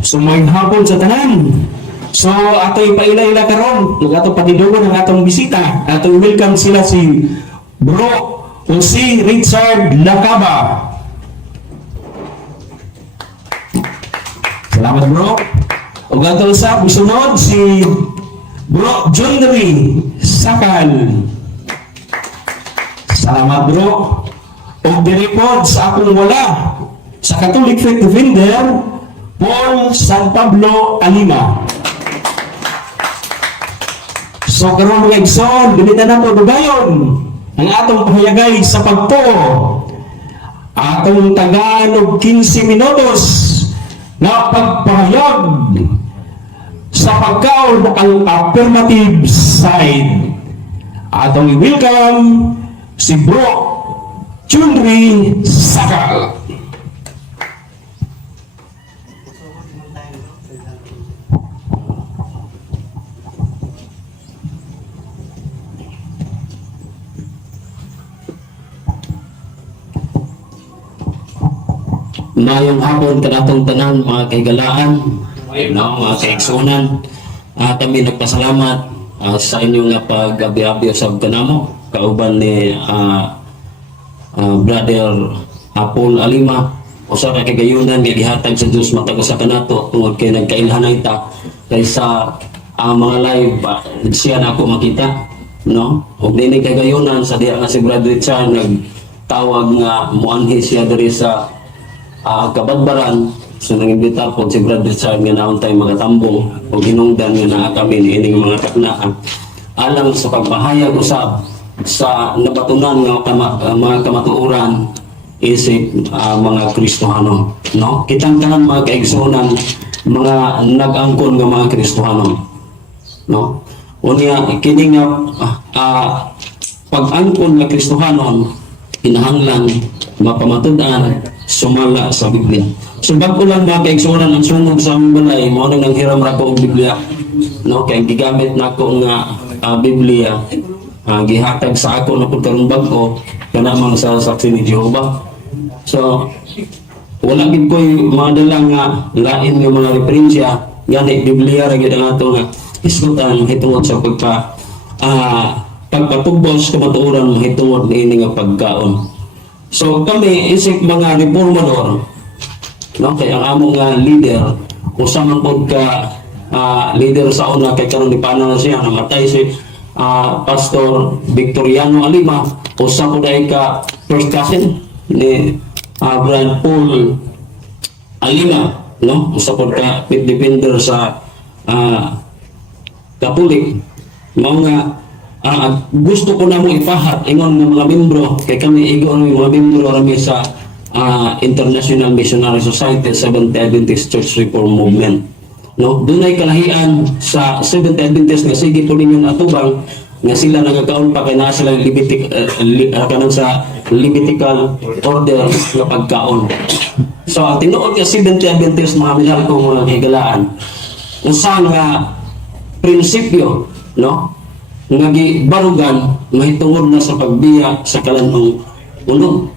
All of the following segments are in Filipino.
So may hapon sa tanan. So ato'y paila-ila karon, ato patidugon ang atong bisita. Ato welcome sila si Bro o si Richard Lacaba. Salamat bro. O ato sa sunod si Bro Jundri Sakal. Salamat bro. O direpod sa akong wala sa Catholic Faith Defender Paul San Pablo Alima. So karon mga igsoon, ganito na ito dugayon ang atong pahayagay sa pagtuo. Atong tagaan og 15 minutos na pagpahayag sa pagkaon ang affirmative side. Atong i-welcome si Bro Jundri Sakal. Mayong hapon kanatong tanan mga kaigalaan, mga kaigsunan. Kami nagpasalamat sa inyong pag-abi-abi sa kanamo kauban ni Brother Paul Alima. Usa ka kagayunan nga gihatag sa Dios matag usa kanato tungod kay nagkailhanay ta kaysa mga live siya na ako makita, no? Ug dinhi kagayunan sa diha nga si Brother Richard nagtawag nga muanhi siya diri sa Kabadbaran. So nangimbita po si Brother Richard nga naon tay magatambong o ginungdan nga naa kami niining mga taknaan alang sa pagpahayag usab sa nabatunan nga mga kamatuoran isip mga Kristohano, no? Kitang tanan mga kaigsunan mga nag-angkon nga mga Kristohano, no? Unya kini nga pag-angkon nga Kristohanon kinahanglan mapamatud-an sumala sa Biblia. So bago lang mga kaigsunan ang sungod sa aming balay mo nang hiram ra ko og Biblia, no? Kay gigamit nako nga Biblia gihatag sa ako na pud karong bag-o kanamang sa saksi ni Jehova. So wala gid koy madala nga lain nga mga referensya gani Biblia ra gid ang ato nga isgutan hitungod sa pagpatubos kamatuoran mahitungod niini nga pagkaon. So kami isip mga reformador, no, kay ang among leader usa man pod ka leader sa una kay karon dipana na siya namatay si Pastor Victoriano Alima, usa po dahil ka first cousin ni Brother Paul Alima, no? Usa po ka pit defender sa Catholic. Mga gusto ko na mo ipahat ingon ng mga membro kay kami igon ng mga membro rami sa International Missionary Society Seventh Adventist Church Reform Movement, no? Dunay kalahian sa Seventh Adventist nga sige po ninyo atubang nga sila nagakaon pa kay naa sila kanang sa Levitical order nga pagkaon. So ang tinuod nga Seventh Adventist mga minahal ko mga higalaan usa nga prinsipyo, no, nga gibarugan mahitungod na sa pagbiya sa kalanong unog.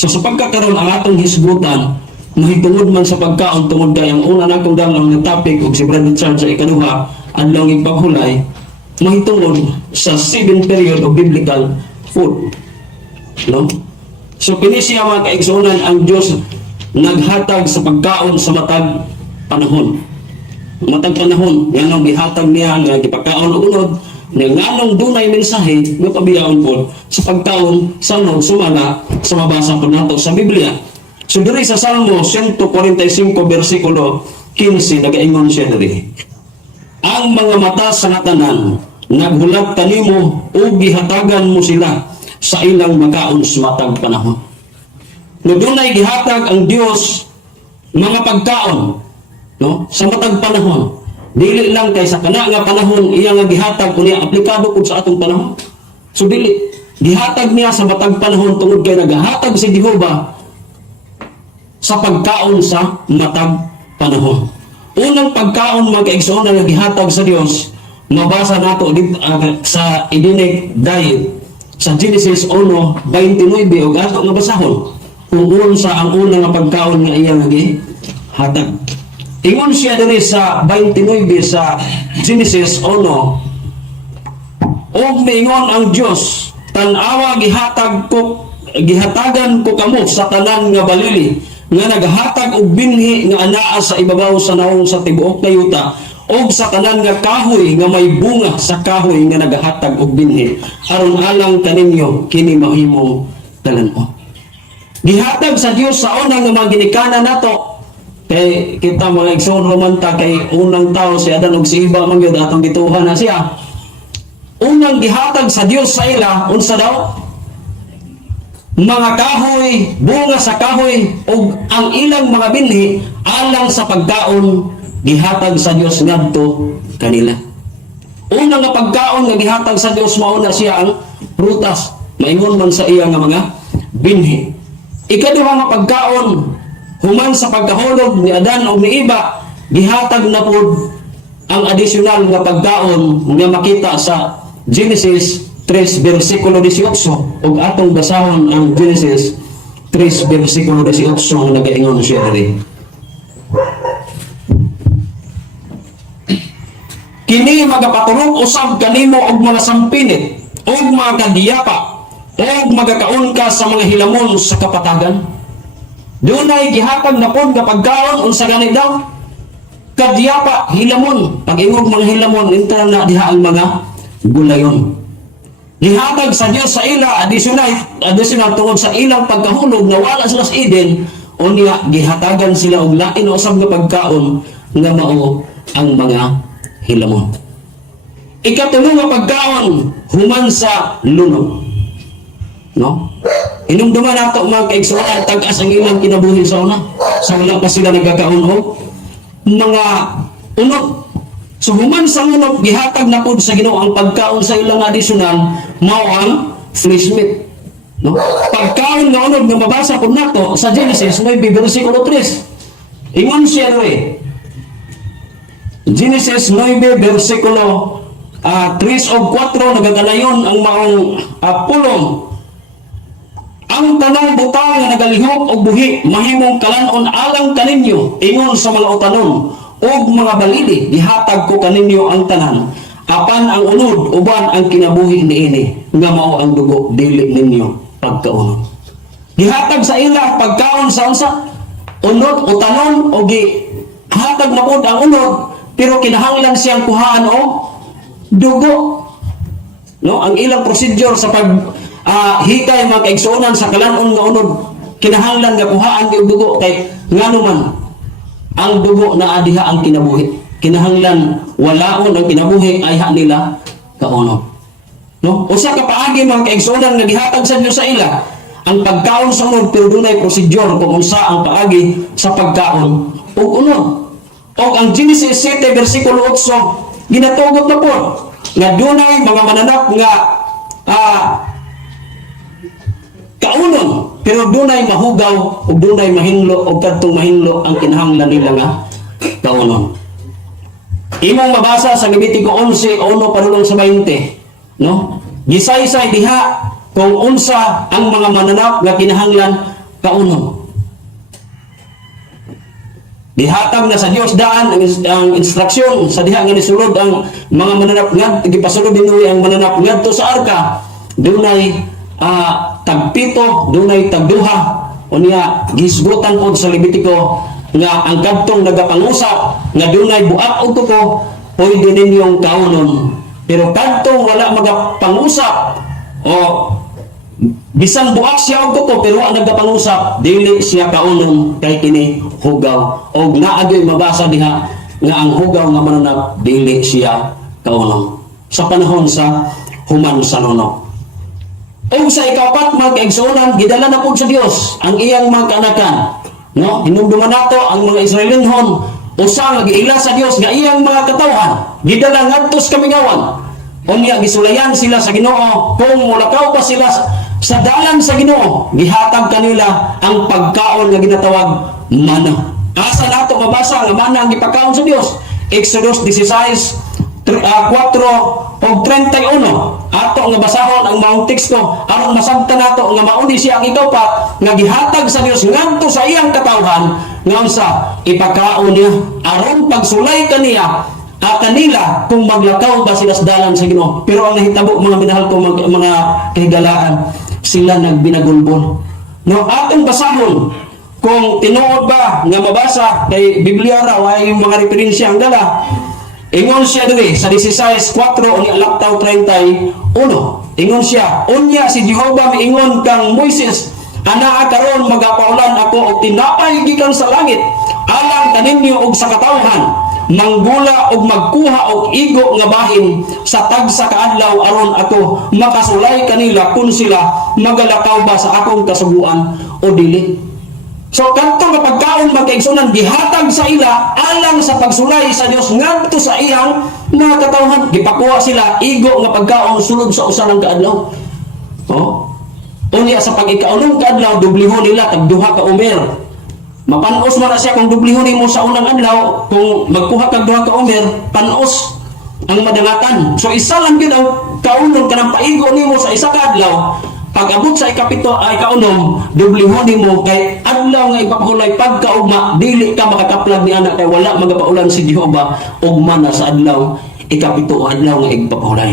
So sa pagkakaroon ang atong hisgutan mahitungod man sa pagkaon tungod kay ang una nakong dalang nga topic ug si Brother Richard sa ikaduha adlaw ipaghulay mahitungod sa 7 period of biblical food, no? So kini siya mga kaigsunan ang Dios naghatag sa pagkaon sa matag panahon nganong gihatag niya nga gipagkaon og unod nganong dunay mensahe nga pabiyaon pod sa pagkaon sa sumala sa mabasa po nato sa Biblia. So diri sa Salmo 145 versikulo 15 nagaingon siya diri, ang mga mata sa tanan naghulat kanimo o gihatagan mo sila sa ilang makaon sa matag panahon. No dunay gihatag ang Dios mga pagkaon, no, sa matag panahon. Dili lang kay sa kana nga panahon iya nga gihatag kunya aplikado pud sa atong panahon. So dili gihatag niya sa matag panahon tungod kay nagahatag si Jehova sa pagkaon sa matag panahon. Unang pagkaon mga kaigsuon nga gihatag sa Dios mabasa nato sa idinig dahil sa Genesis 1:29 ug ato nga basahon kung unsa ang unang nga pagkaon nga iya nga gihatag. Ingon siya diri sa 29 sa Genesis 1. Og miingon ang Dios, tan-awa gihatagan ko kamo sa tanan nga balili nga naghatag og binhi nga anaa sa ibabaw sa naong sa tibuok nga yuta og sa tanan nga kahoy nga may bunga sa kahoy nga naghatag og binhi aron alang kaninyo kini mahimong talan-o. Gihatag sa Dios sa unang nga mga ginikanan nato. Kay kita mga igsoon romanta kay unang tao si Adan ug si Eva man gyud atong gituhan na siya. Unang gihatag sa Dios sa ila unsa daw? Mga kahoy, bunga sa kahoy ug ang ilang mga binhi alang sa pagkaon gihatag sa Dios ngadto kanila. Unang nga pagkaon nga gihatag sa Dios mao na siya ang prutas, maingon man sa iya nga mga binhi. Ikaduha nga pagkaon human sa pagkahulog ni Adan o ni Eva, gihatag na po ang additional nga pagkaon nga makita sa Genesis 3 versikulo 18 ug atong basahon ang Genesis 3 versikulo 18 nga nagaingon siya diri. Kini magapaturok usab kanimo og mga sampinit og mga kadiyapa og magakaon ka sa mga hilamon sa kapatagan. Dunay gihatag na pod nga pagkaon unsa gani daw? Kadiyapa, hilamon. Pag-ingog mga hilamon, inta na diha ang mga gulayon. Gihatag sa Dios sa ila additional tungod sa ilang pagkahulog na wala sila sa Eden, unya gihatagan sila og lain usab nga pagkaon nga mao ang mga hilamon. Ikatulo nga pagkaon human sa luno. No? Inumduman nato mga kaigsunan tag-as ang ilang kinabuhi sa una. Sa wala pa sila nagkakaon og mga unod. So human sa unod gihatag na pud sa Ginoo ang pagkaon sa ilang additional mao ang flesh meat. No? Pagkaon nga unod nga mabasa pud nato sa Genesis 9 versikulo 3. Ingon siya ro Genesis 9 versikulo 3 o 4 nagagalayon ang maong pulong. Ang tanang butang nga nagalihok og buhi mahimong kalanon alang kaninyo ingon sa mga utanon og mga balili gihatag ko kaninyo ang tanan apan ang unod uban ang kinabuhi niini nga mao ang dugo dili ninyo pagkaon. Gihatag sa ila pagkaon sa unsa unod utanon og gihatag na pud ang unod pero kinahanglan siyang kuhaan og dugo. No, ang ilang procedure sa pag hikay mga kaigsuonan sa kalanon nga unod kinahanglan nga kuhaan di dugo kay ngano man ang dugo na adiha ang kinabuhi kinahanglan walaon ang kinabuhi ay ha nila kauno. No, usa ka paagi mga kaigsuonan nga gihatag sa Dios sa ila ang pagkaon sa unod pero dunay procedure kung unsa ang paagi sa pagkaon ug unod. Og ang Genesis 7 versikulo 8 ginatugot na po nga dunay mga mananap nga kaunon pero dunay mahugaw ug dunay mahinlo ug kadtong mahinlo ang kinahanglan nila nga kaunon. Imong mabasa sa Levitico 11 uno padulong sa 20, no? Gisaysay diha kung unsa ang mga mananap nga kinahanglan kaunon. Dihatag na sa Dios daan ang instruksyon sa diha nga nisulod ang mga mananap nga gipasulod dinhi ang mananap ngadto sa arka dunay tagpito dunay tagduha unya gisgutan pod sa Levitico nga ang kadtong nagapangusap nga dunay buak og kuko pwede ninyong kaunon pero kadtong wala magapangusap o bisan buak siya og kuko pero wala nagapangusap dili siya kaunon kay kini hugaw og naagyoy mabasa diha nga ang hugaw nga mananap dili siya kaunon sa panahon sa human sa nono. O sa ikapat mga kaigsuonan gidala na pud sa Dios ang iyang mga kanakan, no? Hinumduman nato ang mga Israelinhon usa nga giila sa Dios nga iyang mga katawhan gidala ngadto sa kamingawan unya gisulayan sila sa Ginoo kung mulakaw pa sila sa dalan sa Ginoo gihatag kanila ang pagkaon nga ginatawag manna. Asa nato mabasa nga manna ang gipakaon sa Dios? Exodus 16 4 o 31 ato nga basahon ang maong teksto aron masabtan nato nga mauni siya ang ikaupat nga gihatag sa Dios ngadto sa iyang katawhan nga unsa ipakaon niya aron pagsulay kaniya kanila kung maglakaw ba sila sa dalan sa Ginoo. Pero ang nahitabo mga minahal ko mga kahigalaan, sila nagbinagulbol. No, atong basahon kung tinuod ba nga mabasa kay Biblia raw ay yung mga referensya ang dala. Ingon siya diri sa 16:4 ni Alaktaw 31. Ingon siya, unya si Jehova miingon kang Moises, ana karon magapaulan ako og tinapay gikan sa langit, alang kaninyo og sa katawhan, manggula og magkuha og igo nga bahin sa tagsa kaadlaw aron ako makasulay kanila kung sila magalakaw ba sa akong kasuguan o dili. So kanto nga pagkaon magkaigsunan gihatag sa ila alang sa pagsulay sa Dios ngadto sa iyang mga katawhan. Gipakuha sila igo nga pagkaon sulod sa usa ng kaadlaw. Oh. Unya sa pag-ikaunong kaadlaw dublihon nila tag duha ka umer. Mapanos man na siya kung dublihon nimo sa unang adlaw, kung magkuha kag duha ka umer, panos ang madangatan. So isa lang gyud ang kaunon kanang paigo nimo sa isa ka adlaw. Pag abot sa ikapito ay kaunom, dublihon nimo kay adlaw nga ipapahulay pagkaugma, dili ka makakaplag ni anak kay wala magapaulan si Jehova ugma na sa adlaw ikapito o adlaw nga ipapahulay.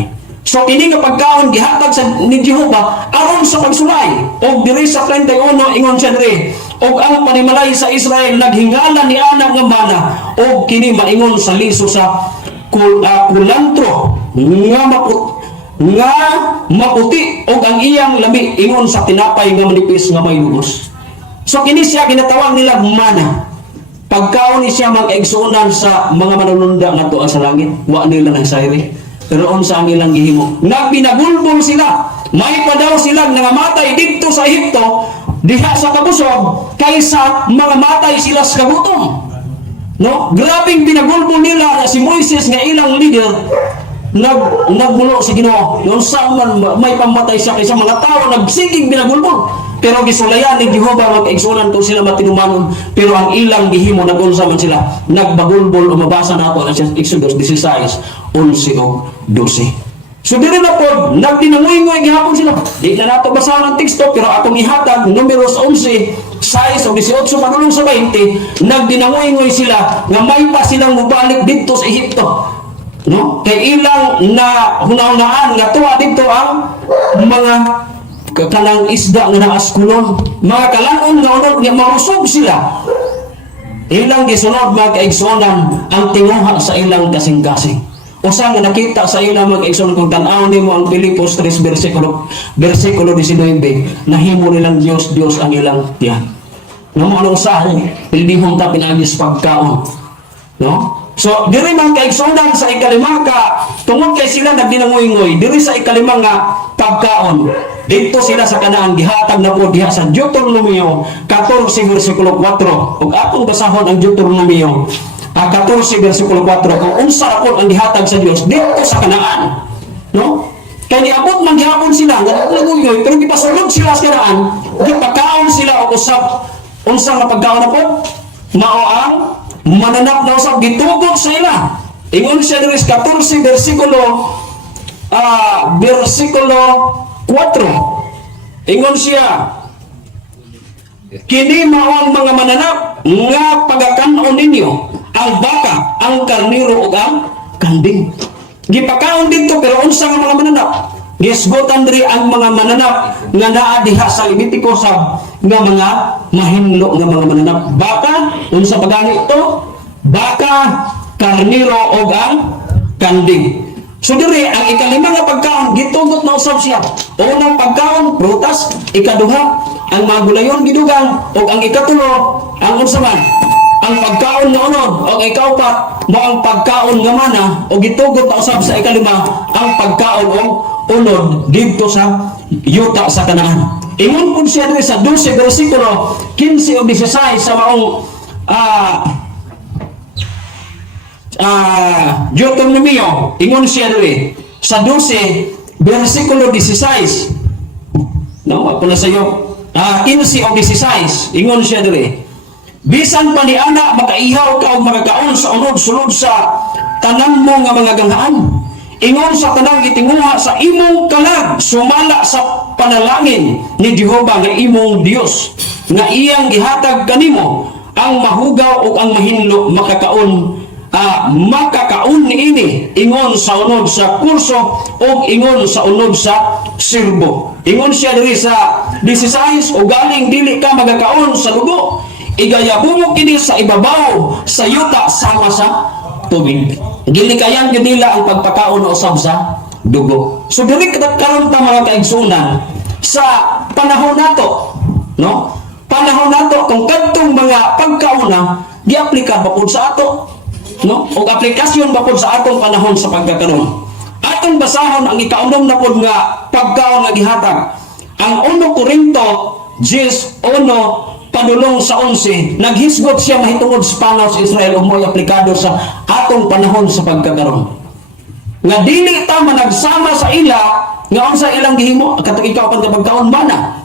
So kini nga pagkaon gihatag sa ni Jehova aron sa pagsulay. Og diri sa 31 ingon siya diri, og ang panimalay sa Israel naghingala ni anak nga mana, og kini maingon sa liso sa kulantro nga maputi og ang iyang lami ingon sa tinapay nga manipis nga may lubos. So kini siya ginatawag nila mana. Pagkaon ni siya magkaigsunan sa mga manununda nga tuwa sa langit, wa nila nang sayri. Pero unsa ang ilang gihimo? Nagbinagulbol sila. May pa daw sila nangamatay dito sa Ehipto diha sa kabusog kaysa mga matay sila sa kagutom. No? Grabing binagulbol nila na si Moises nga ilang leader nagmulo si Ginoo. Yung saan man may pamatay siya kaysa mga tao nagsigig binagulbol. Pero gisulayan ni Jehova magkaigsunan kung sila matinumanon. Pero ang ilang gihimo nagunsa man sila nagbagulbol o mabasa nato ang Exodus 16, 11 o 12. So dili na po nagdinangoy-ngoy gihapon sila. Di na nato basahan ang teksto pero atong ihatag Numeros 11 6 o 18 padulong sa 20 nagdinangoy-ngoy sila nga may pa silang mubalik dito sa Ehipto. No? Kay ilang na hunaw-naan nga tuwa dito ang mga kanang isda nga naaskulon, mga kalanon nga unod nga marusog sila. Ilang gisunod mga kaigsunan ang tinguha sa ilang kasing-kasing. Usa nga nakita sa ilang mga kaigsunan kung tan-aw nimo ang Pilipos 3 versikulo 19, nahimo nilang Dios ang ilang tiyan. No anong sahi pildihon ta pinagis pagkaon. No? So, diri man kaigsunan sa ikalima ka, tungod kay sila nagdinangoy-ngoy, diri sa ikalima nga pagkaon. Dito sila sa Kanaan, gihatag na po diha sa Deuteronomio 14 versikulo 4. Ug atong basahon ang Deuteronomio 14 versikulo 4 kung unsa ako ang gihatag sa Dios dito sa Kanaan. No? Kaya niabot man gihapon sila, nagdinangoy-ngoy, pero gipasulod sila sa Kanaan, gipakaon sila og usab. Unsa nga pagkaon na po? Mao ang mananap na usap gitugot sa ila. Ingon siya diri sa 14 versikulo 4. Ingon siya, kini mao ang mga mananap nga pagakanon ninyo ang baka, ang karniro ug ang kambing. Gipakaon dito pero unsa nga mga mananap? Gisgutan diri ang mga mananap nga naa diha sa Levitiko sa nga mga mahinlo nga mga mananap. Baka, unsa pagani ito? Baka, karniro o ang kanding. So diri ang ikalima nga pagkaon gitugot na usab siya. Unang pagkaon prutas, ikaduha ang mga gulayon gidugang o ang ikatulo ang unsa man ang pagkaon nga unod o ikaupat mo ang pagkaon nga mana o gitugot na usab sa ikalima ang pagkaon o unod dito sa yuta sa Kanaan. Ingon po siya diri sa 12 versikulo 15 o 16 sa maong Deuteronomio. Ingon siya diri sa 12 versikulo 16. No, ako na sa iyo. 15 o 16. Ingon siya diri. Bisan pa ni ana makaihaw ka o magakaon sa unod-sulod sa tanan mo nga mga ganghaan. Ingon sa tanang gitinguha sa imong kalag, sumala sa panalangin ni Jehova nga imong Dios, nga iyang gihatag kanimo ang mahugaw o ang mahinlo makakaon niini, ingon sa unod sa kurso o ingon sa unod sa sirbo. Ingon siya diri sa 16, o galing dili ka magakaon sa lugo, igayabumok kini sa ibabaw sa yuta sama sa tubig. Gilikayang ganila ang pagpakaon o usab sa dugo. So dili karon ta mga kaigsunan sa panahon nato, no? Panahon nato kung kadtong mga pagkauna giaplikar ba pud sa ato, no? O aplikasyon ba pud sa atong panahon sa pagkakaron. Atong basahon ang ikaunom na pud nga pagkaon nga gihatag. Ang 1 Korinto 10:1 padulong sa 11, naghisgot siya mahitungod sa panaw sa Israel o mo'y aplikado sa atong panahon sa pagkakaroon. Nga dili ta managsama sa ila, nga unsa ilang gihimo, katong ikaw pang pagkaon ba na?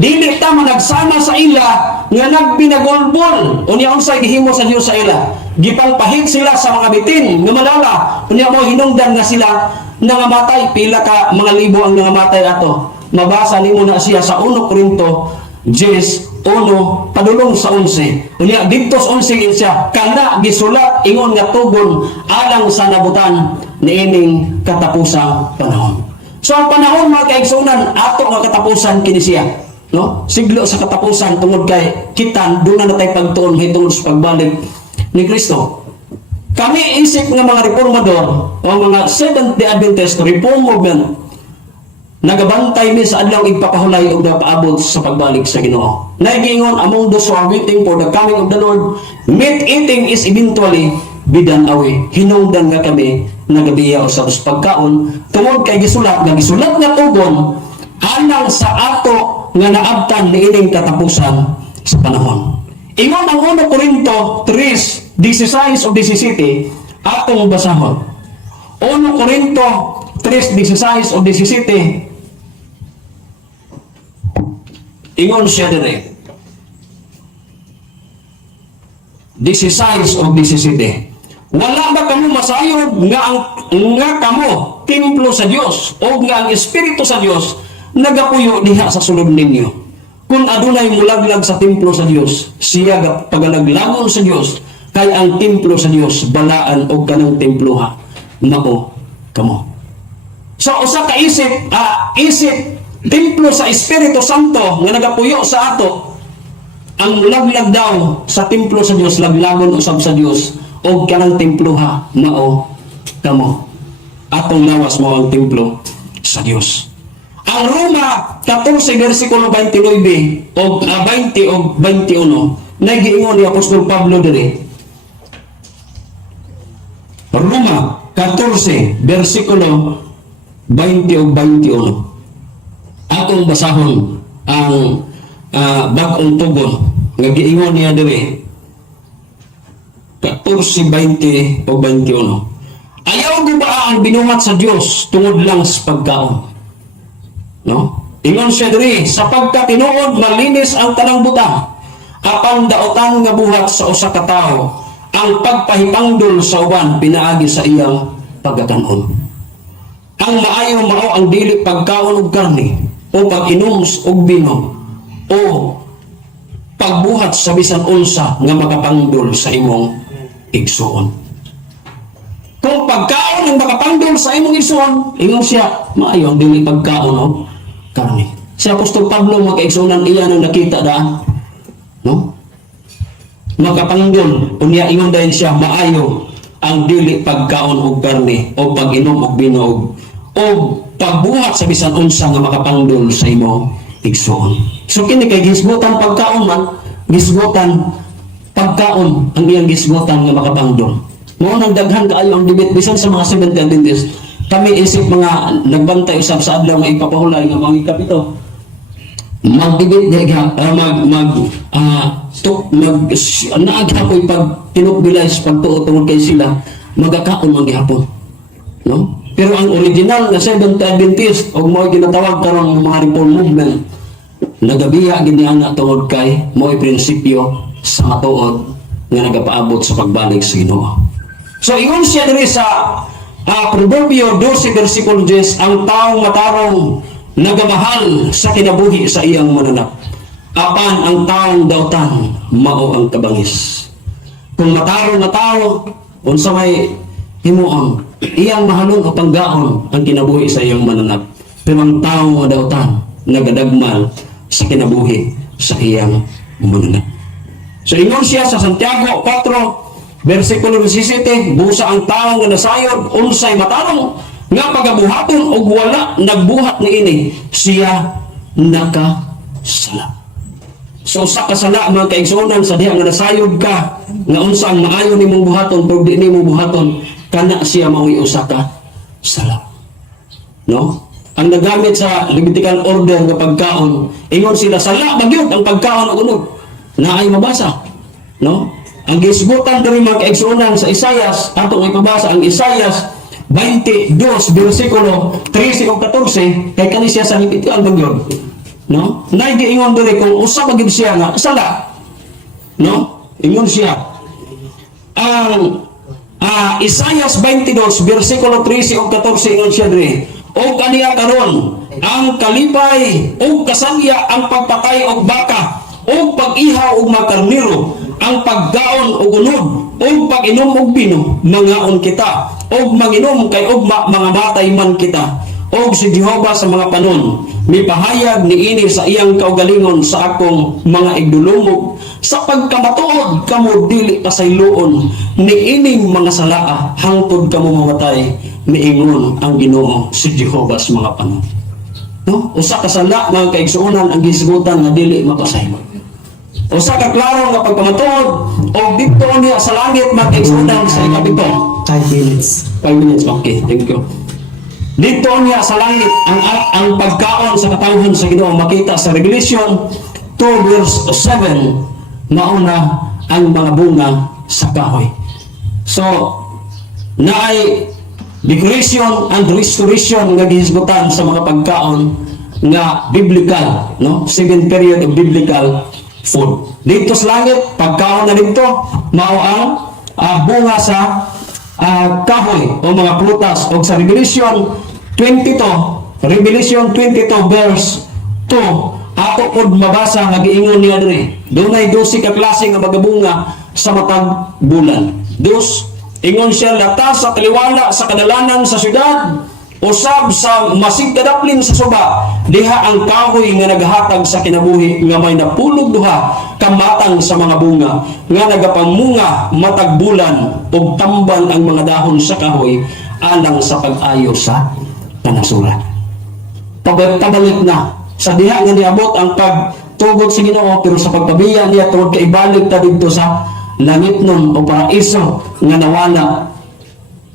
Dili ta managsama sa ila, nga nagbinagolbol, unya unsa gihimo sa Dios sa ila. Gipangpahig sila sa mga bitin, nga malala, unya mo hinungdan nga sila, nangamatay, pila ka mga libo ang nangamatay ato. Mabasa nimo na siya sa 1 Korinto 10:1 padulong sa 11. Unya dito sa 11 siya kana gisulat ingon nga tugon alang sa nabutan niining katapusang panahon. So ang panahon mga kaigsunan ato nga katapusan kini siya, no? Siglo sa katapusan tungod kay kita doon na tay pagtuon hitungod sa pagbalik ni Kristo. Kami isip nga mga reformador o mga Seventh-day Adventist Reform Movement, nagabantay mi sa adlaw ipapahulay og napaabot sa pagbalik sa Ginoo. Naigingon among those who are waiting for the coming of the Lord, meat eating is eventually be done away. Hinungdan nga kami nagabiya usab sa pagkaon tungod kay gisulat nga tugon alang sa ato nga naabtan niining katapusan sa panahon. Ingon ang 1 Korinto 3:16 o 17 atong basahon. 1 Korinto 3:16 o 17 ingon siya dire 16 o 17, wala ba kamo masayod nga kamo templo sa Dios o nga ang Espiritu sa Dios nagapuyo diha sa sulod ninyo? Kung adunay mulaglag sa templo sa Dios, siya pagalaglagon sa Dios, kay ang templo sa Dios balaan og kanang temploha mao kamo. So usa ka isip templo sa Espiritu Santo nga nagapuyo sa ato, ang laglag daw sa templo sa Dios laglagon usab sa Dios og kanang temploha mao kamo. Atong lawas mao ang templo sa Dios. Ang Roma 14 versikulo 29 o 20 o 21 nagiingon ni Apostol Pablo dire. Roma 14 versikulo 20 o 21. Atong basahon ang bag-ong tugon nga giingon niya dire 14:20 o 21. Ayaw ko ba ang binuhat sa Dios tungod lang sa pagkaon? No? Ingon siya diri, sapagkat tinuod malinis ang tanang butang, apan daotan nga buhat sa usa ka tawo, ang pagpahipangdol sa uban pinaagi sa iyang pagkakanon. Ang maayo mao ang dili pagkaon og karne o pag-inom og bino o pagbuhat sa bisan unsa nga makapangdol sa imong igsuon. Kung pagkaon ang makapangdol sa imong igsuon, ingon siya maayo ang dili pagkaon og karne. Si Apostol Pablo makaigsunan iya nang nakita daan, no? Makapangdol unya ingon dahil siya maayo ang dili pagkaon og karne o pag-inom og bino o pagbuhat sa bisan unsa nga makapangdol sa imo igsuon. So kini kay gisgutan pagkaon man, gisgutan pagkaon ang iyang gisgutan nga makapangdol. Mao nang daghan kaayo ang debate bisan sa mga Seventh-day Adventist. Kami isip mga nagbantay usab sa adlaw nga ipapahulay nga mga ikapito. Mag-debate diha naaghapoy pag tinukbilay sa pagtuo tungod kay sila magakaon man gihapon. No? Pero ang original na Seventh-day Adventist o mo ginatawag karon mga Reform Movement nagabiya gid ana tungod kay mo'y prinsipyo sa matuod nga nagapaabot sa pagbalik sa Ginoo. So ingon siya diri sa Proverbio 12 versikulo 10, ang taong matarong nagamahal sa kinabuhi sa iyang mananap. Apan ang taong dautan mao ang kabangis. Kung matarong na tao, unsa may himuon, iyang mahalong o panggaon ang kinabuhi sa iyang mananap. Pero ang taong madautan nagadagmal sa kinabuhi sa iyang mananap. So ingon siya sa Santiago 4 versikulo 17, busa ang taong nga nasayod unsay matarong nga pagabuhaton og wala nagbuhat niini siya nakasala. So sa kasala mga kaigsuonan sa diha nga nasayod ka nga unsa ang maayo nimong buhaton pero di nimo buhaton kana siya mao'y usa ka sala. No? Ang nagamit sa Levitical order nga pagkaon, ingon sila sala magyud ang pagkaon og unod. Naay mabasa. No? Ang gisgutan diri mga kaigsuonan sa Isayas, ato ipabasa ang Isayas 22 versikulo 13 o 14 kay kani siya sa Levitical magyud. No? Nay giingon diri kung usa magid siya nga sala. No? Ingon siya. Ang Isayas 22 versikulo 13 o 14 ingon siya diri. O kaniya karon ang kalipay o kasalya ang pagpatay og baka o pag-ihaw og mga karniro, ang pagdaon og unod o pag-inom og bino, mangaon kita og manginom kay ugma mga matay man kita. Og si Jehova sa mga panon mipahayag niini sa iyang kaugalingon sa akong mga igdulumog sa pagkamatuod kamo dili pasayloon niining mga salaa hangtod kamo mamatay niingon ang Ginoo si Jehova sa mga panon. No? Usa ka sala mga kaigsuonan ang gisigutan nga dili mapasaylo. Usa ka klaro nga pagkamatuod og dito niya sa langit mga kaigsuonan sa ikapito. 5 minutes. 5 minutes, okay, thank you. Dito niya sa langit ang pagkaon sa katawhan sa Ginoo makita sa Revelation 2 verse 7 mauna ang mga bunga sa kahoy. So naay decoration and restoration nga gihisgutan sa mga pagkaon nga biblical, no? 7 period of biblical food. Dito sa langit pagkaon na dito mao ang bunga sa kahoy o mga prutas. O sa Revelation 22 verse 2 ato pod mabasa nga giingon niya diri dunay 12 ka klase nga magabunga sa matag bulan. Dus ingon siya latas sa kaliwala sa kadalanan sa syudad usab sa masig kadaplin sa suba diha ang kahoy nga naghatag sa kinabuhi nga may napulog duha kamatang sa mga bunga nga nagapamunga matag bulan ug tambal ang mga dahon sa kahoy alang sa pag-ayo sa panasurat. Pagtabalik na sa diha nga niabot ang pagtugod sa Ginoo pero sa pagpabiya niya tungod kay ibalik ta didto sa langit nun o paraiso nga nawala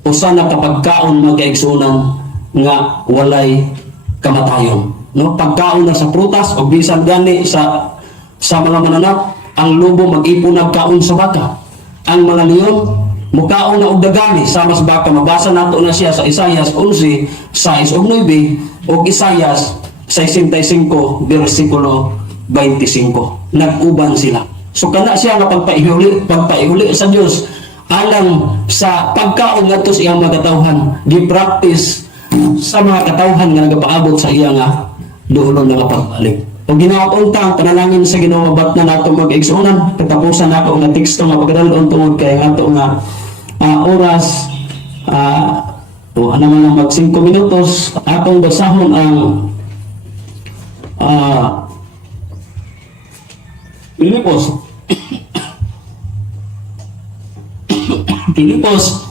usa na kapagkaon mga kaigsuonan nga walay kamatayon, no? Pagkaon na sa prutas o bisan gani sa mga mananap ang lobo mag-ipon nagkaon sa baka, ang mga leon mukaon na og dagami sa mas baka. Mabasa nato na siya sa Isayas 11 6 o 9 o Isayas 65 versikulo 25 nag-uban sila. So kana siya nga pagpaihuli sa Dios alang sa pagkaon ngadto sa iyang mga katawhan gi-practice sa mga katawhan nga nagapaabot sa iya nga duolon nga pagbalik. O ginaot-untang panalangin sa Ginoo bat na nato mag-igsuonan katapusan nato nga teksto nga pagdalon tungod kay ato nga oras ano man mag 5 minutos atong basahon ang Pilipos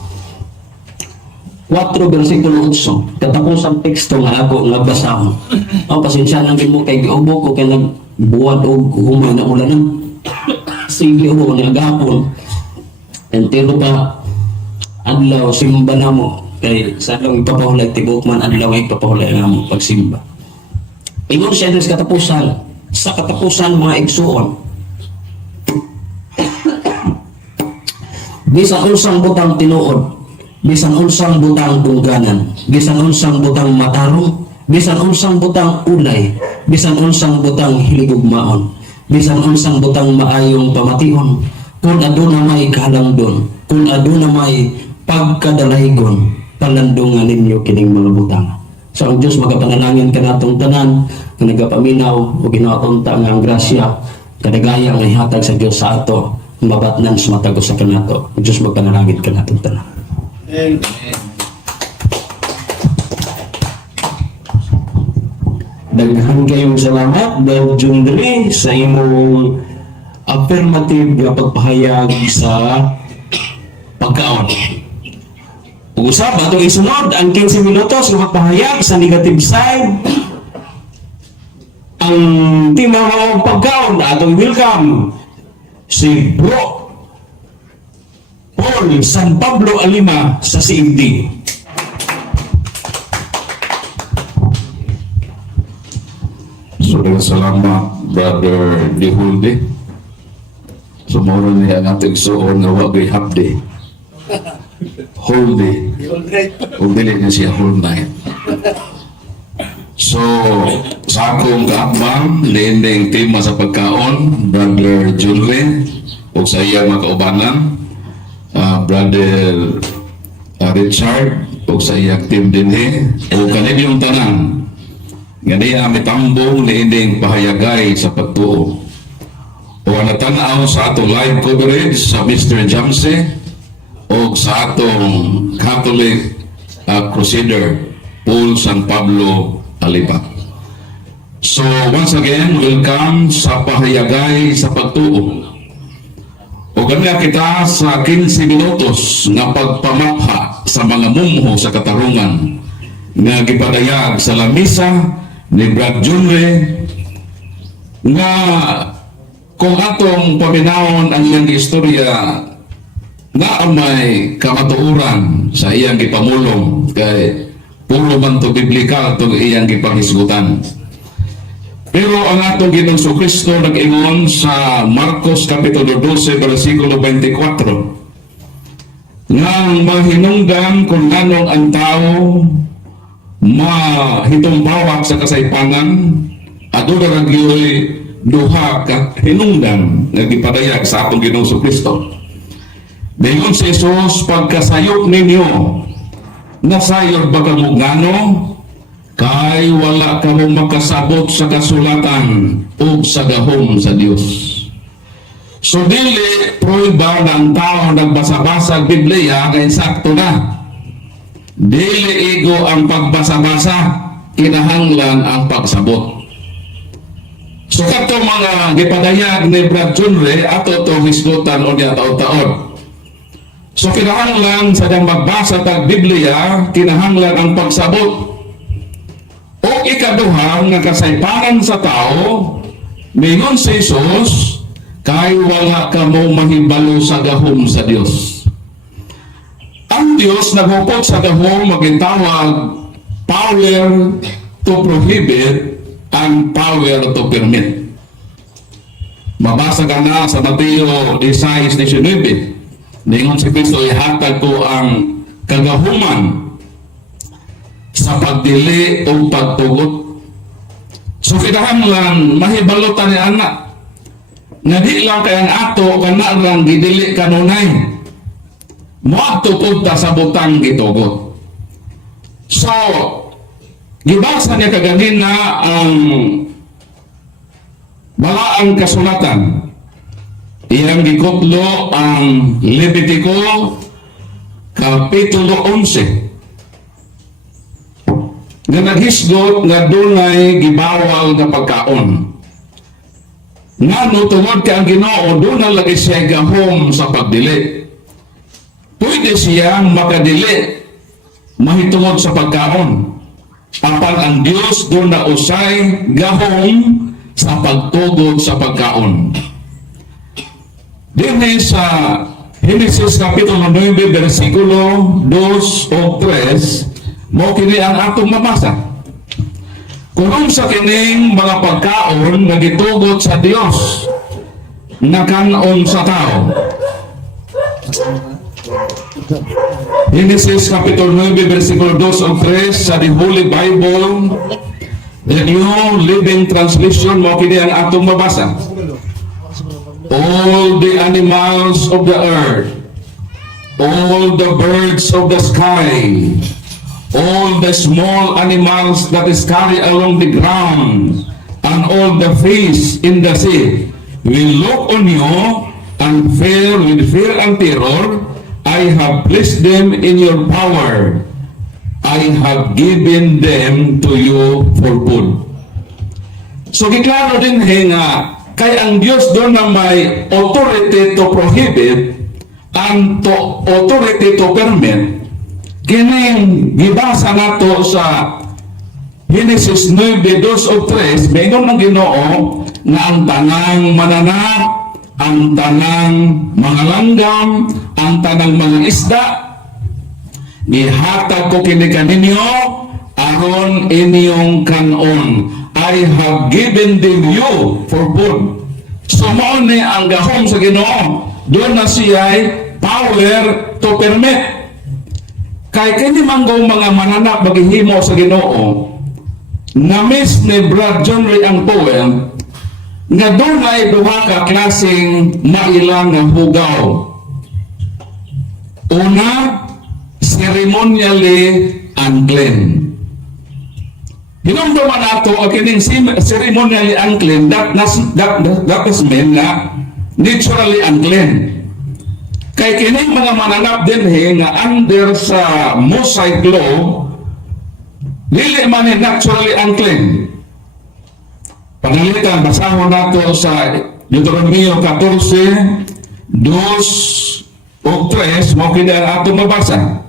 4 versikulo 8 katapusang teksto nga ako nga basahon. Pasensya lang din mo kay giubo ko kay nagbuwad og humay na ulanan. Sige ubo ni agapon. Entero pa adlaw simba na mo kay sa lang ipapahulay tibok man adlaw ay ipapahulay nga mo pagsimba. Ingon siya sa katapusan mga igsuon. Bisan unsang butang tinuod, bisan unsang butang tungganan, bisan unsang butang matarong, bisan unsang butang ulay, bisan unsang butang hiligugmaon, bisan unsang butang maayong pamatihon, kung aduna may kahalangdon, kung aduna may pagkadalahigon, palandungan ninyo kining mga butang. So ang Diyos magapanalangin ka natong tanan, nga nagapaminaw o ginawakonta nga ang grasya, kadagaya ang ihatag sa Diyos sa ato, mabatnan sa matagos sa kanato. Ang Diyos magpanalangin ka natong tanan. Daghan kayong salamat, Brad Jundre, sa imong affirmative nga pagpahayag sa pagkaon. Ug-usab atong isunod ang 15 minutos nga pagpahayag sa negative side. Ang tinawag pagkaon atong welcome si Bro Paul San Pablo Alima sa CMD. Saudara salamat, Brother Dihulde. Sumuro niya ang ating suon nga wagay hapde. Whole day. O dili niya siya whole night. So, sa akong kaabang, niinding tema sa pagkaon, Brother Junle, o sa iya mga kaubanan, Brother Richard, o sa iya team din o kanilang tanan. Nga niya mitambong niinding pahayagay sa pagtuo. O natanaw sa ato live coverage sa Mr. Jamse o sa atong Catholic Crusader Paul San Pablo Alipa. So once again, welcome sa pahayagay sa pagtuo. O ganyan kita sa 15 minutos na pagpamapha sa mga mumho sa katarungan nga gipadayag sa lamisa ni Brad Junre nga kung atong paminawon ang iyang istorya na may kamatuuran sa iyang gipamulong kay puro man to biblikal itong iyang gipanghisgutan. Pero ang atong Ginoong Kristo nag-ingon sa Marcos Kapitulo 12 versikulo 24 ngang mahinungdan kung anong ang tao mahitumbawak sa kasaypanan aduna ra gyoy duha ka hinungdan nga gipadayag sa atong Ginoong Kristo. Dayon si Jesus, pagkasayop ninyo nasayod ba kamo ngano kay wala kamo makasabot sa kasulatan ug sa gahom sa Dios. So dili prueba na ang tao nagbasa-basa ang Biblia kay sakto na. Dili ego ang pagbasa-basa, kinahanglan ang pagsabot. So kato mga gipadayag ni Brad Junre ato to hisgutan o niya taon-taon. So kinahanglan sa dang magbasa tag Biblia, kinahanglan ang pagsabot. O ikaduha nga kasaypanan sa tao, mingon si Jesus, kay wala ka mo mahibalo sa gahom sa Dios. Ang Diyos naghupot sa gahom magintawag power to prohibit and power to permit. Mabasa ka na sa Mateo 16:19. Ningon si Kristo, ihatag ko ang kagahuman sa pagdili o pagtugot. So kinahanglan mahibalutan ni anak nga di lang kay ang ato kanarang gidili kanunay moadto pud ta sa butang gitugot. So gibasa niya kaganina ang balaang kasulatan. Iyang gikutlo ang Levitico Kapitulo 11 nga naghisgot nga dunay gibawal nga pagkaon. Ngano tungod kay ang Ginoo dunay lagi siya gahom sa pagdili. Pwede siyang makadili mahitungod sa pagkaon. Apan ang Dios doon na usay gahom sa pagtugod sa pagkaon. Dinhi sa Genesis Kapitulo 9 versikulo 2 o 3 mo kini ang atong mabasa. Kung sa kining mga pagkaon nga gitugot sa Dios nakanon sa tao. Genesis Kapitulo 9 versikulo 2 o 3 sa The Holy Bible, the New Living Translation mo kini ang atong mabasa. all the animals of the earth, all the birds of the sky, all the small animals that is carried along the ground, and all the fish in the sea will look on you and fear with fear and terror. I have placed them in your power. I have given them to you for food. So giklaro din nga kay ang Dios doon na may authority to prohibit and to authority to permit. Kining gibasa nato sa Genesis 9:2-3, mayroon ng Ginoo na ang tanang mananap, ang tanang mga langgam, ang tanang mga isda, gihatag ko kini kaninyo aron inyong kanon. I have given them you for food. So mao ni ang gahom sa Ginoo, doon na siya power to permit. Kay kini manggo mga mananap maghihimo sa Ginoo, na-miss ni Brad John Ray ang poem nga doon ay duha ka klaseng mailang nga hugaw. Una, ceremonially unclean. Hinumduman nato ang kining ceremonially unclean, that does mean na naturally unclean. Kay kining mga mananap din nga under sa Mosaic law, dili man naturally unclean. Pangalitan, basahon nato sa Deuteronomio 14:2-3, mo kina ato mabasa.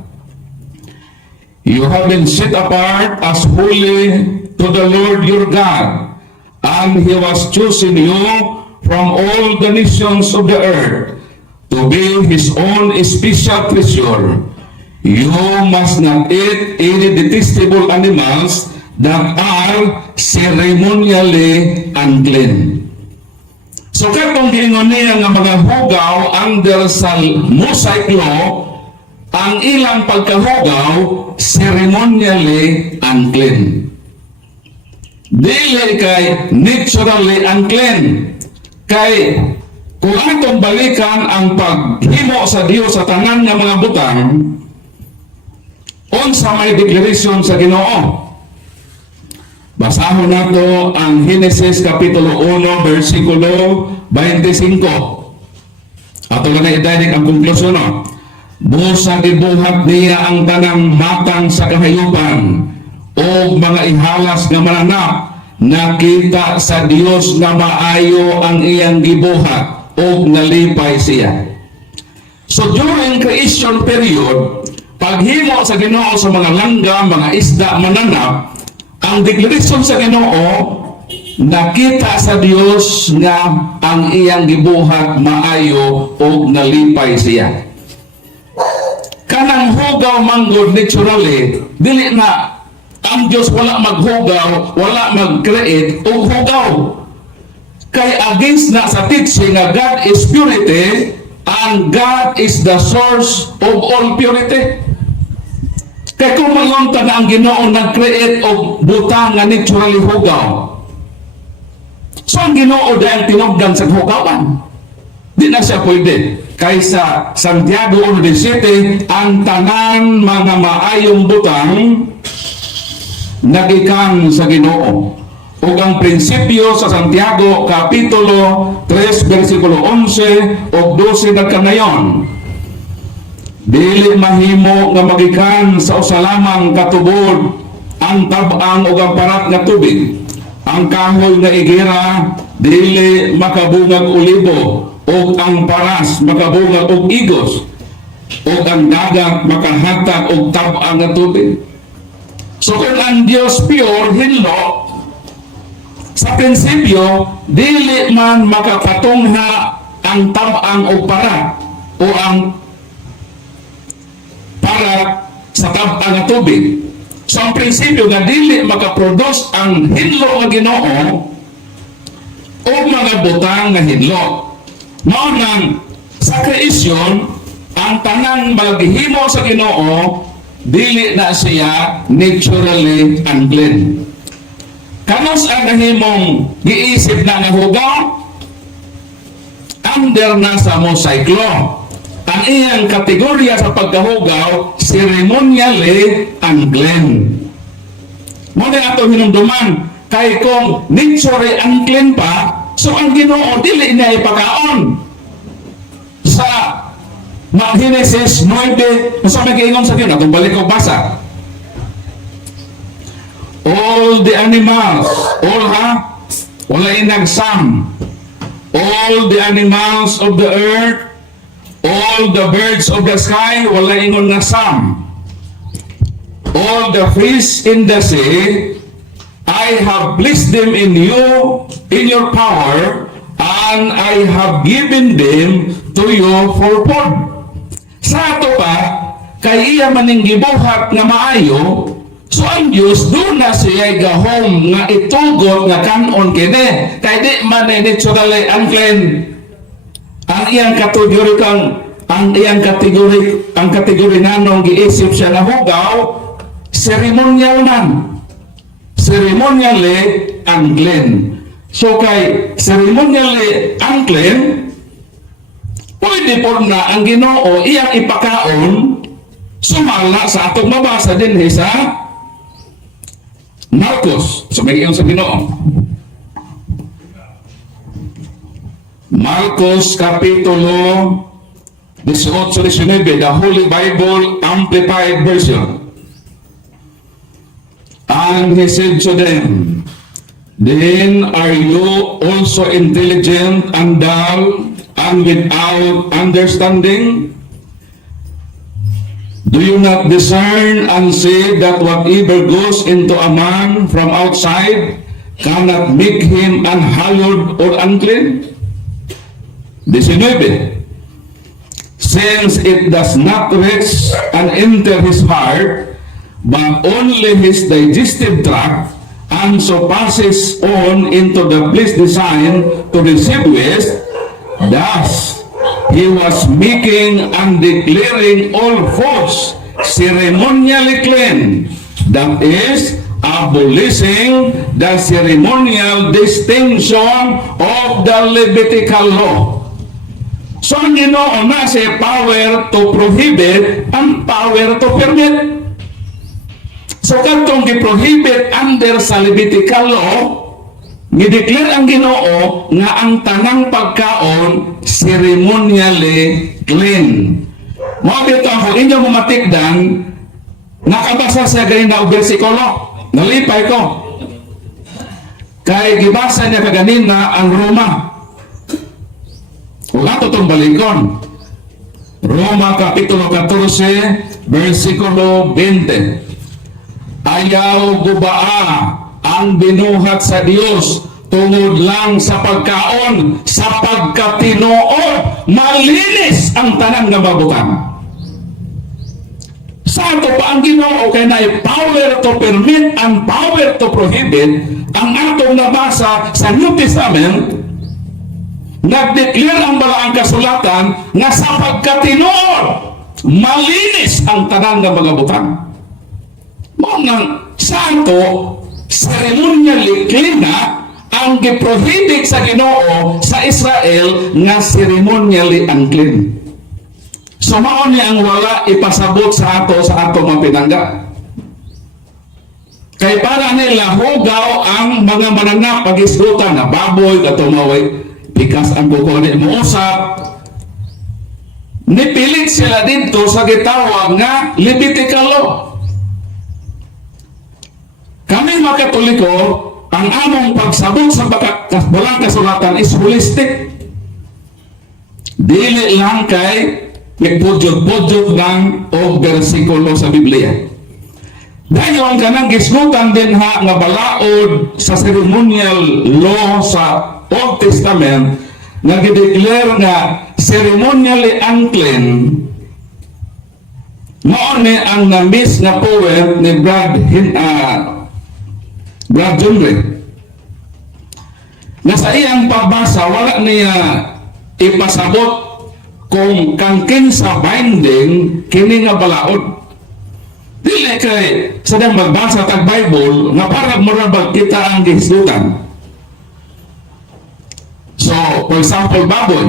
You have been set apart as holy to the Lord your God, and He was chosen you from all the nations of the earth to be His own special treasure. You must not eat any detestable animals that are ceremonially unclean. So katong giingon niya nga mga hugaw under sa Mosaic law, ang ilang pagkahugaw ceremonially unclean. Dili kay naturally unclean. Kay kung atong balikan ang paghimo sa Dios sa tanan nga mga butang, unsa may declaration sa Ginoo. Basahon nato ang Genesis Kapitulo 1, versikulo 25. Ato na idadig ang konklusyon. Busa gibuhat niya ang tanang matang sa kahayupan o mga ihalas nga mananap, nakita sa Dios nga maayo ang iyang gibuhat o nalipay siya. So during creation period, paghimo sa Ginoo sa mga langgam, mga isda, mananap, ang declaration sa Ginoo, nakita sa Dios nga ang iyang gibuhat maayo o nalipay siya. Kanang hugaw manggod naturally, dili na ang Dios wala maghugaw, wala mag-create o hugaw. Kay against na sa teaching nga God is purity and God is the source of all purity. Kaya kung mayroon na ang Ginoo nag-create o butang nga naturally hugaw, so ang Ginoo dahil tinugdan sa hugawan, di na siya pwede. Kaysa Santiago 1:17, ang tanan mga maayong butang nagikan sa Ginoo. O ang prinsipyo sa Santiago Kapitulo 3, versikulo 11 o 12 nagkanayon, dili mahimo nga magikan sa usalamang katubod ang tabang o ang parat nga tubig. Ang kahoy nga igera dili makabungag olibo, o ang paras makabungag og igos, o ang dagat makahatag og tabang nga tubig. So kung ang Dios pure, hinlo, sa prinsipyo, dili man makapatungha ang tabang o parat o ang para sa tabang nga tubig. So ang prinsipyo nga dili makaproduce ang hinlo nga Ginoo o mga butang nga hinlo. Mao nang sa creation, ang tanang maghihimo sa Ginoo dili na siya naturally unclean. Kanos ang nahimong giisip na nga hugaw? Ang under na sa mosaiklo. Ang iyang kategorya sa pagkahugaw, ceremonially unclean. Muna ato hinumduman, kay kung naturally unclean pa, so ang Ginoo dili na ipakaon. Sa Genesis 9, sa mag-iingon sa Ginoo, atong balik ko basa. All the animals, wala inagsam. All the animals of the earth, all the birds of the sky, wala ingon nga sam. All the fish in the sea, I have placed them in your power, and I have given them to you for food. Sa ato pa, kay iya maning gibuhat nga maayo, so ang Diyos doon na siya gahom nga itugot nga kanon kini, kay di man naturally unclean. Ang iyang kategori nanong giisip siya na hugaw, ceremonial man. Ceremonially unclean. So kay ceremonially unclean, pwede po na ang Ginoo iyang ipakaon, sumala sa atong mabasa din sa Marcos. So may iyon sa Ginoo. Marcos Kapitulo 18-19, the Holy Bible Amplified Version. And he said to them, then are you also intelligent and dull and without understanding? Do you not discern and see that whatever goes into a man from outside cannot make him unhallowed or unclean? 19. Since it does not reach and enter his heart, but only his digestive tract, and so passes on into the place designed to receive waste, thus he was making and declaring all foods ceremonially clean, that is, abolishing the ceremonial distinction of the Levitical law. So ang Ginoo na siya power to prohibit and power to permit. So katong gi-prohibit under sa Levitical law, gi-declare ang Ginoo nga ang tanang pagkaon ceremonially clean. Mo bito ako inyo mo matikdan, nakabasa sa ganina og bersikulo. Nalipay ko. Kay gibasa niya kaganina ang Roma. Wala to itong balikon. Roma Kapitulo 14, versikulo 20. Ayaw gubaa ang binuhat sa Diyos tungod lang sa pagkaon, sa pagkatinuod, malinis ang tanang nga mabutan. Sa ato pa ang Ginoo kay na power to permit and power to prohibit. Ang atong nabasa sa New Testament, nag-declare ang balaang kasulatan nga sa pagkatinuod, malinis ang tanang nga mga butang. Mga sa ato, ceremonially clean na ang giprohibit sa Ginoo sa Israel nga ceremonially unclean. So mao ni ang wala ipasabot sa ato mga pinangga. Kay para nila hugaw ang mga mananap pag-isgutan na baboy katumaway bikas ang buko ni mo usap. Nipilit sila dito sa gitawag nga Levitical law. Kami mga Katoliko, ang among pagsabot sa balang kasulatan is holistic. Dili lang kay nagpudyod-pudyod lang o bersikulo sa Biblia. Dahil ang kanang gisgutan din ha nga balaod sa ceremonial law sa Old Testament nga gideclare nga ceremonially unclean, mao ni ang na-miss nga poet ni Brad Jumre. Na sa iyang pagbasa, wala niya ipasabot kung kangking sa binding kini nga balaod. Dili kay sadang magbasa tag Bible nga para murabag kita ang gihisgutan. So, for example, baboy.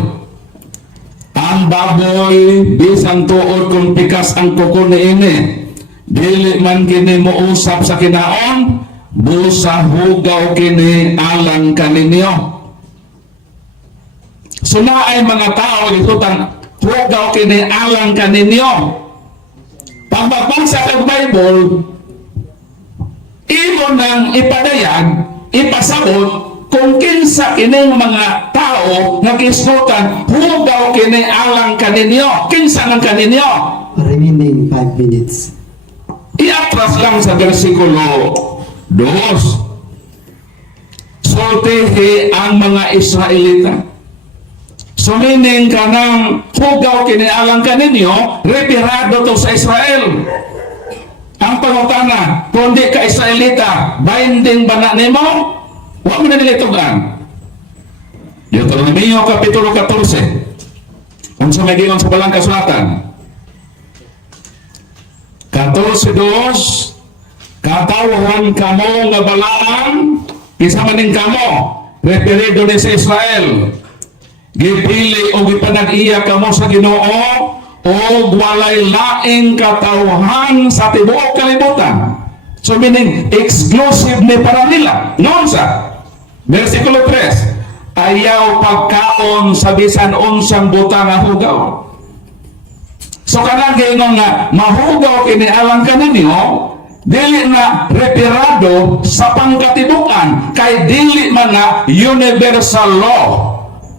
ang baboy bisan tuod kung pikas ang kuko niini, dili man kini mousap sa kinaon, busa hugaw kini alang kaninyo. So naay mga tao itutan hugaw kini alang kaninyo. Pag magbasa kag Bible, imo nang ipadayag, ipasabot kung kinsa kining mga tao nga gisgutan hugaw kini alang kaninyo. Kinsa nang kaninyo? Remaining 5 minutes. Iatras lang sa versikulo 2. Sultihi ang mga Israelita. So meaning ka ng hugaw kini alang kaninyo, retirado to sa Israel. Ang pangutana, kung di ka Israelita, binding ba na nimo? Huwag mo na nilitugan. Deuteronomio Kapitulo 14. Kung sa may gingon sa balang kasulatan. 14:2, katawahan kamo nga balaan, kisa maning kamo, referido ni sa Israel. Gipili o gipanag-iya kamo sa Ginoo o walay laing katawahan sa tibuok kalibutan. So meaning, exclusive ni para nila. Noon sa versikulo 3, ayaw pagkaon sa bisan unsang butang nga hugaw. So kanang gingon nga mahugaw kini alang kaninyo, dili na retirado sa pangkatibukan, kay dili man na universal law.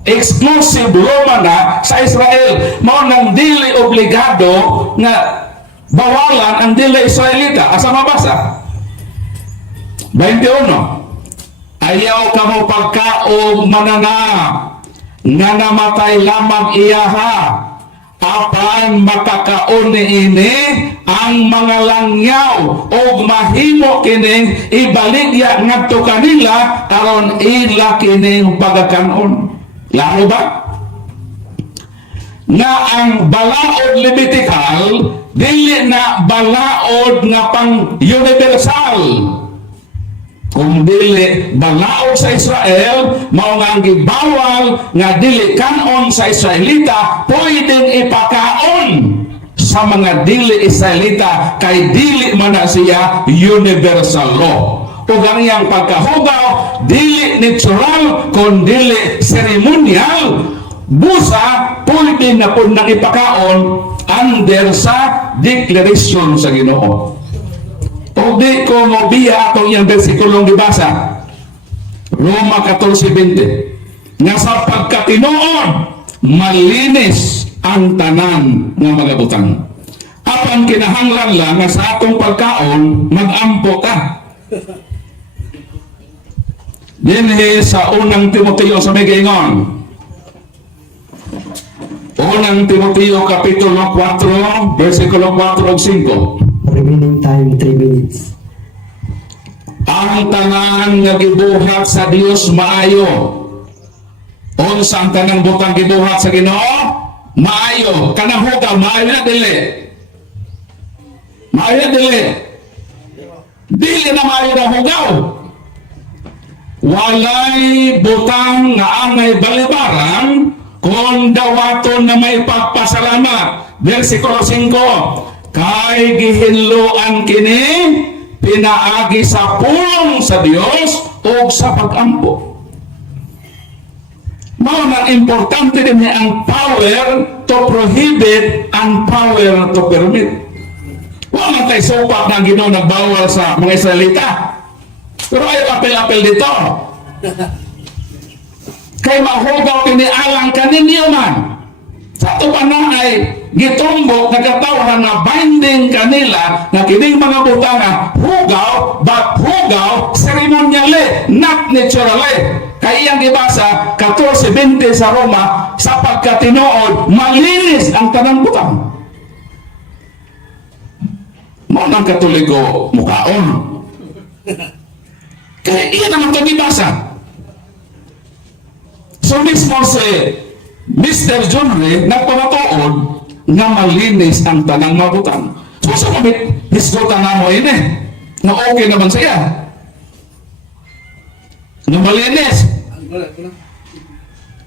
Exclusive law man na sa Israel. Mao nang dili obligado nga bawalan ang dili Israelita. Asa mabasa? 21. Ayaw ka mo pagkaog manana nga namatay lamang iyaha, apan makakaon ini ang mga langyaw o mahimo kining ibaligya ngadto kanila aron ila kining pagakanon. Laro ba? Nga ang balaod Levitikal dili na balaod nga pang universal. Kung dili balaod sa Israel, mao nga ang gibawal nga dili kanon sa Israelita, pwedeng ipakaon sa mga dili Israelita kay dili man na siya universal law. O ganiyang pagkahugaw, dili natural kung dili ceremonial, busa pwede na po nang ipakaon under sa declaration sa Ginoo. O di ko mobiya atong iyang versikulong gibasa. Roma 14:20. Nga sa pagkatinuod, malinis ang tanan ng mga butang. Apan kinahanglan lang nga sa atong pagkaon, mag-ampo ka. Dinhi sa unang Timoteo sa may gingon. Unang Timoteo Kapitulo 4, versikulo 4 ug 5. Remaining time 3 minutes. Ang tanan nga gibuhat sa Dios maayo. Unsa ang tanang butang gibuhat sa Ginoo? Maayo. Kanang hugaw maayo na dili. Maayo na dili. Dili na maayo na hugaw. Walay butang nga angay balibaran kung dawaton na may pagpasalamat. Versikulo 5. Kay gihinluan kini pinaagi sa pulong sa Dios o sa pag-ampo. Mao na importante din ang power to prohibit and power to permit. Wala tayo sopak na Ginoo nagbawal sa mga Israelita. Pero ay apel-apel dito. Kay mahugaw kini alang kaninyo man. Sa ito pa na ay gitumbok nagkatawahan na binding kanila na kining mga butanga hugaw, but hugaw ceremonially, not naturally. Kaya iyang gibasa 14:20 sa Roma, sa pagkatinuod malinis ang tanang butang. Mo nang Katoliko mukaon. Kaya iyan naman ito gibasa. So mismo si Mr. John Ray nagpamatuod nga malinis ang tanang mabutang. So sa kamit, hisgutan na mo ini na okay naman siya. Na malinis.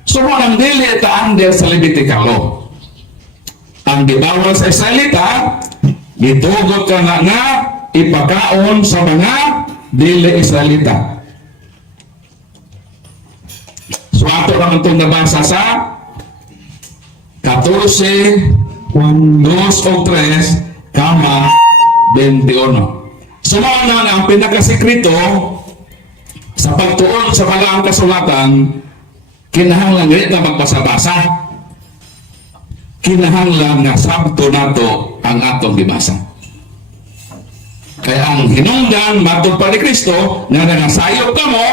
So mo nang dili ita under sa Levitical law. ang gibawal sa Israelita, gitugot ka na nga ipakaon sa mga dili Israelita. So ato naman itong nabasa sa 14, 2 o 3, kama 21. So na ang pinakasekreto sa pagtuon sa mga kasulatan, kinahanglan ganit na magbasa-basa. Kinahanglan nga sabto nato ang atong gibasa. Kaya ang hinungdan matod pa ni Kristo nga nangasayop ka mo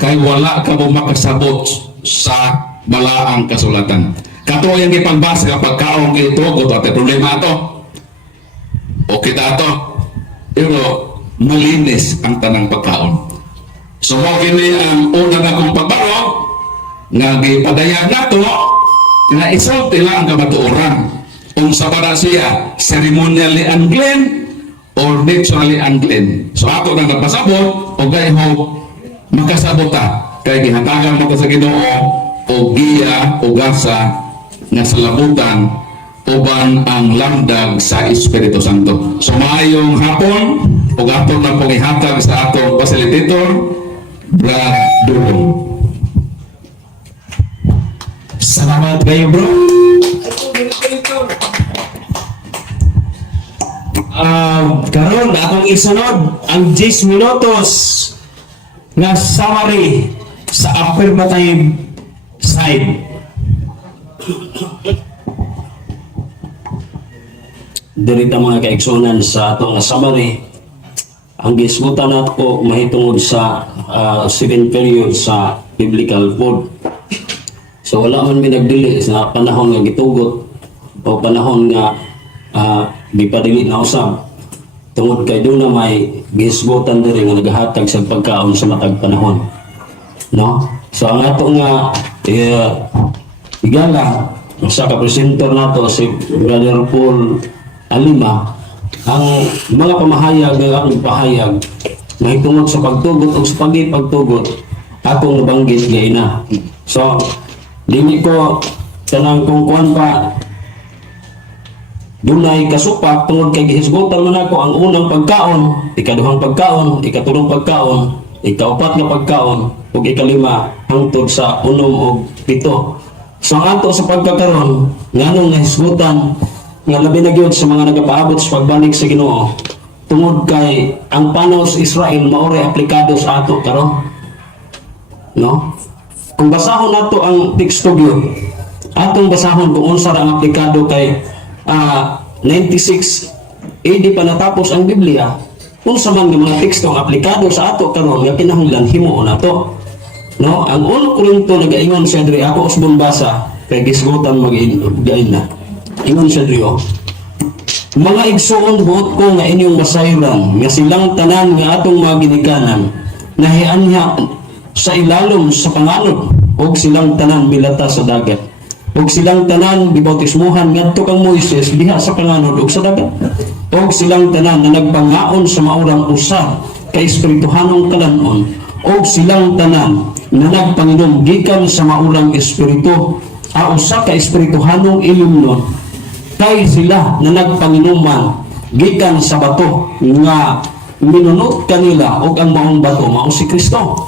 kay wala ka mo makasabot sa balaang kasulatan. Kato yung ipagbasa kapag kaong itugot at problema ato. O kita ato. Pero malinis ang tanang pagkaon. So mo kini ang una nga kong pagbaro nga gipadayag nato nga isulti lang ang kabatuoran. Kung sa para siya ceremonially unclean or naturally unclean. So ako nang nagpasabot o gayho makasabot ta kay gihatagan mo sa Ginoo o giya o gasa nga salabutan uban ang lamdag sa Espiritu Santo. So maayong hapon o aton na pong ihatag sa atong facilitator Brad Dulong. Salamat kayo, bro. Karon akong isunod ang 10 minutos nga summary sa affirmative side. Dirita mga kaigsunan sa atong summary, ang gisgutan nato mahitungod sa 7 period sa biblical code. So wala man mi nagdili sa panahon nga gitugot o panahon nga di pa dili na usab. Tungod kay doon na may gisgutan diri nga nagahatag sa pagkaon sa matag panahon. No? So ang ato nga igala sa ka-presenter nato si Brother Paul Alima, ang mga pamahayag nga akong pahayag mahitungod sa pagtugot o sa pagtugot akong nabanggit gay na. So dili ko tanang kung kuan pa dunay kasupak tungod kay gihisgutan man ako ang unang pagkaon, ikaduhang pagkaon, ikatulong pagkaon, ikaupat na pagkaon ug ikalima hangtod sa 6 ug 7. So ang ato sa pagkakaron nganong nahisgutan nga labi na gyud sa mga nagapaabot sa pagbalik sa Ginoo tungod kay ang panos Israel maori aplikado sa ato karon. No? Kung basahon nato ang teksto gyud, atong basahon kung unsa ra ang aplikado kay 96 AD pa natapos ang Biblia, unsa man nga mga teksto ang aplikado sa ato karon nga kinahanglan himuon nato. No, ang 1 Korinto nagaingon siya diri, ako usbon basa kay gisgutan mag-gain na. Ingon siya diri, mga igsuon buot ko nga inyong masayran nga silang tanan nga atong mga ginikanan nahianha sa ilalom sa panganod og silang tanan milata sa dagat og silang tanan gibautismuhan ngadto kang Moises diha sa panganod og sa dagat og silang tanan na nagpangaon sa maurang usa ka espirituhanong kalanon og silang tanan na nagpanginom gikan sa maurang espiritu usa ka espirituhanong ilimnon kay sila na nagpanginuman gikan sa bato nga minunot kanila og ang maong bato mao si Kristo.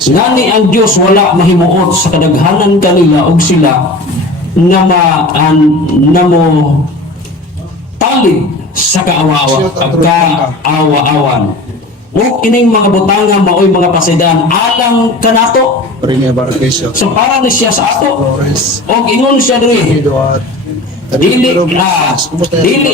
Ngani ang Dios wala mahimuot sa kadaghanan kanila og sila na mo talig sa kaawa-awan. Ug ining mga butanga maoy mga pasidaan alang kanato. So para ni siya sa ato. Og ingon siya diri. Dili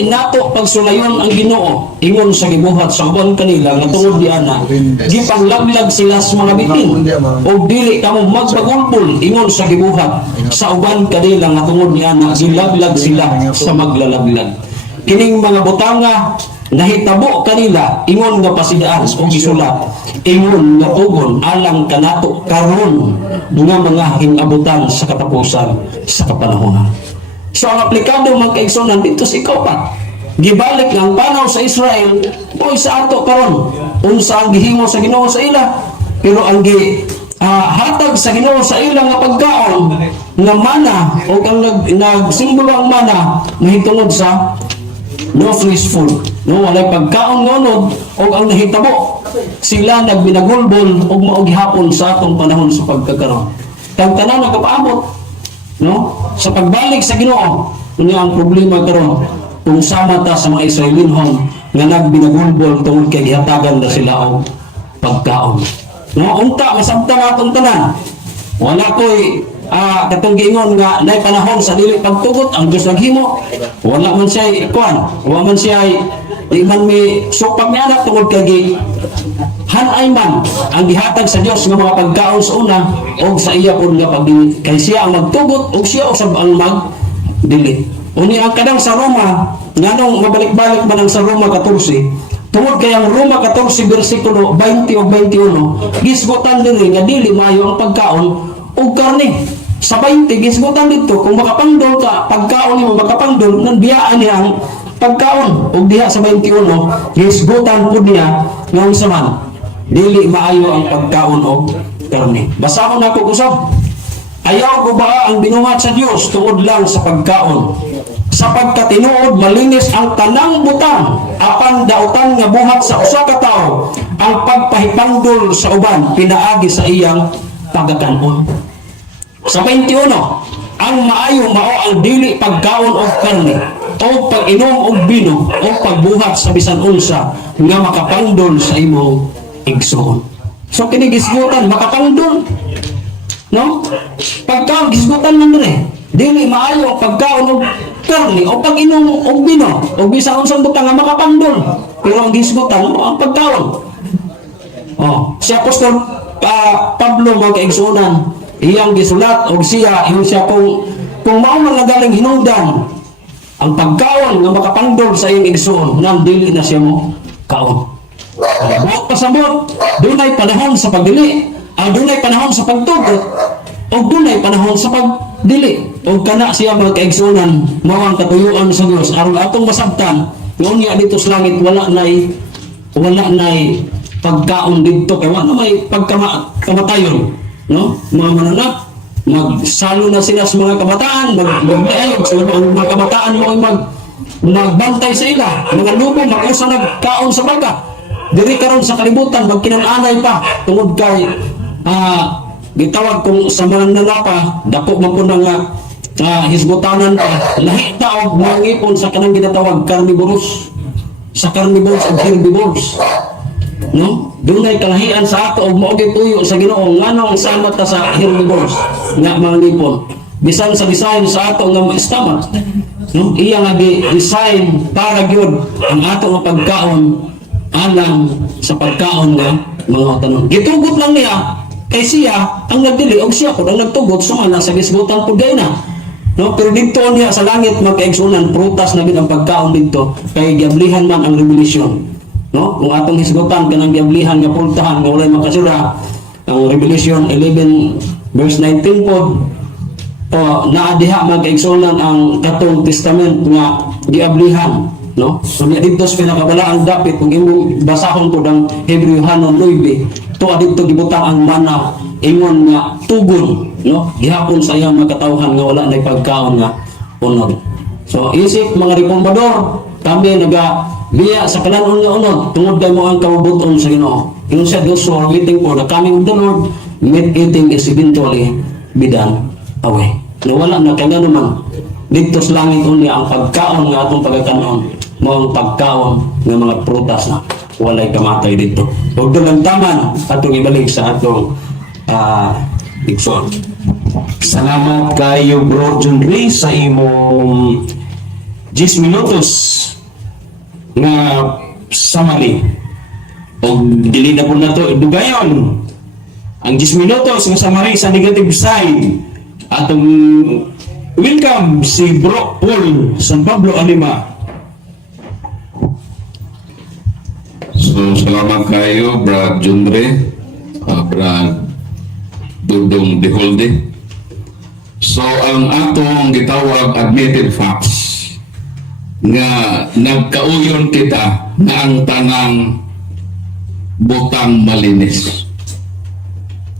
nato pagsulayon ang Ginoo ingon sa gibuhat sa uban kanila nga tungod diana gipanglaglag sila sa mga bitin og dili kamo magpagulpol ingon sa gibuhat sa uban kanila nga tungod diana gilaglag sila sa maglalaglag. Kining mga butanga nahitabo kanila ingon nga pasidaan o gisulat ingon nga tugon alang kanato karon nga mga hinabutan sa katapusan sa kapanahonan. So ang aplikado magkaigsunan dito sa ikaw pa. Gibalik ang panaw sa Israel o sa ato karon. Unsa ang gihimo sa Ginoo sa ila. Pero ang hatag sa Ginoo sa ila nga pagkaon nga mana o ang nagsimbolo ang mana mahitungod sa no fresh food, no walay pagkaon ngonod o ang nahitabo sila nagbinagulbol og maog hapon sa atong panahon sa pagkakaroon. Kang tanan nagapaabot no sa pagbalik sa Ginoo. Unya ang problema karon kung sama ta sa mga Israelinhon nga nagbinagulbol tungod kay gihatagan na sila og pagkaon. No unta masabta nga atong tanan. Wala koy katong giingon nga nay panahon sa dili pagtugot ang Dios naghimo. Wala man siya kuan, wala man siya di man mi supag ni anak tungod kay hanay man ang gihatag sa Dios nga mga pagkaon sa una o sa iya pud nga pagdili kay siya ang magtugot o siya usab ang magdili. Uni ang kadang sa Roma nganong mabalik-balik man ang sa Roma 14 tungod kay ang Roma 14 bersikulo 20 o 21 gisgutan diri nga dili maayo ang pagkaon og karne. Sa 20 gisgutan dito kung makapangdol ka pagkaon nimo makapangdol nang biyaan niya ang pagkaon og diha sa 21 gisgutan pud niya nga unsa man dili maayo ang pagkaon og karne. Basahon ako usab. Ayaw ko ba ang binuhat sa Dios tungod lang sa pagkaon? Sapagkat tinuod malinis ang tanang butang apan dautan nga buhat sa usa ka tawo ang pagpahipangdol sa uban pinaagi sa iyang pagkakanon. Sa 21, ang maayo mao ang dili pagkaon og karne o pag-inom og bino o pagbuhat sa bisan unsa nga makapangdol sa imong igsoon. So kini gisgutan makapangdol. No? Pagkaon gisgutan man dire. Dili maayo ang pagkaon og karne o pag-inom og bino o bisan unsang butang nga makapangdol. Pero ang gisgutan mo ang pagkaon. Oh, si Apostol Pablo mga kaigsuonan, iyang gisulat og siya kung mao man nagaling hinungdan ang pagkaon nga makapangdol sa iyang igsoon nang dili na siya mo kaon. Buot pasabot, dunay panahon sa pagdili, dunay panahon sa pagtugot, o dunay panahon sa pagdili. O kana siya mga kaigsuonan, mao ang katuyuan sa Dios aron atong masabtan ngunya dito sa langit wala nay pagkaon dito kay wala may pagkamatayon, no? Mga mananap magsalo na sila sa mga kabataan, magdayog sa mga kabataan mo ay magbantay sa ila, mga lubo mag-usa nagkaon sa baga. Diri karon sa kalibutan magkinananay pa tungod kay gitawag kung sa mga nanapa dako man po nga hisgotanan pa lahi ta og mga ngipon sa kanang ginatawag carnivorous sa carnivores ug herbivores, no? Dunay kalahian sa ato og mao tuyo sa Ginoo nganong sama ta sa herbivores nga mga ngipon bisan sa design sa ato nga stomach, no? Iya nga design para gyud ang ato nga pagkaon alang sa pagkaon nga mga tanon. Gitugot lang niya kay siya ang nagdili og siya pud ang nagtugot sumala sa gisgutan pud gayna, no? Pero dito niya sa langit magkaigsunan prutas na gid ang pagkaon dito kay giablihan man ang revelation, no? Kung atong hisgutan kanang giablihan nga pultahan nga walay makasura ang Revelation 11 verse 19 pod naadiha magkaigsunan ang katong testament nga giablihan, no? So dito sa pinakabalaang dapit kung imong basahon po ang Hebreohanon 9 to adito gibutang ang mana ingon nga tugon, no? Gihapon sa iyang mga katawhan nga wala nay pagkaon nga unod. So isip mga reformador kami biya sa kananon nga unod tungod kay mo ang kabubuton sa Ginoo. Ingon sa Dios for waiting for the coming of the Lord, meat eating is eventually be done away. No, wala na kay naman dito sa langit unya ang pagkaon nga atong pagkakanon mo ang pagkaon ng mga prutas na walay kamatay dito. Huwag doon taman atong ibalik sa atong igsoon. Salamat kayo Bro John Ray sa imong 10 minutos nga summary. O dili na po na to dugayon ang 10 minutos nga summary sa negative side. Atong welcome si Bro Paul San Pablo Alima. So, salamat kayo, Brad Jundre, Brad Dudong Deholde. So, ang atong gitawag admitted facts nga nagkauyon kita na ang tanang butang malinis.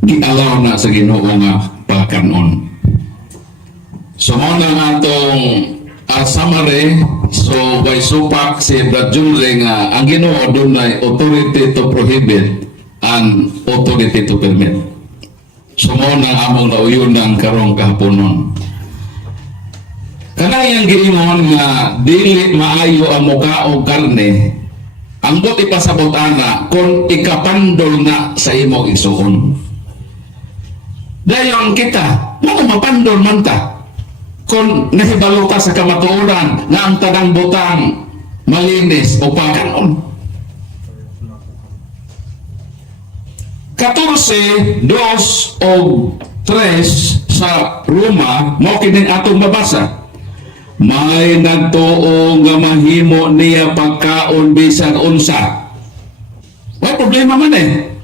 Gialaw na sa Ginoo nga pagkanon. So mo na atong summary. So by supak si Brad Junre nga ang Ginoo doon ay authority to prohibit and authority to permit. So mo na among nauyunan karong kahaponon. Kanayang giingon nga dili maayo ang muka o karne, ang bot ipasabot ana kung ikapandol na sa imo isuon. Dayon kita, mapandol man ta. Kung nahibalo ka sa kamatuoran na ang tanang butang malinis o pagkanon. 14, 2 o 3 sa Roma, mo kining atong mabasa. May nagtuo nga mahimo niya pagkaon bisag unsa. May problema man eh.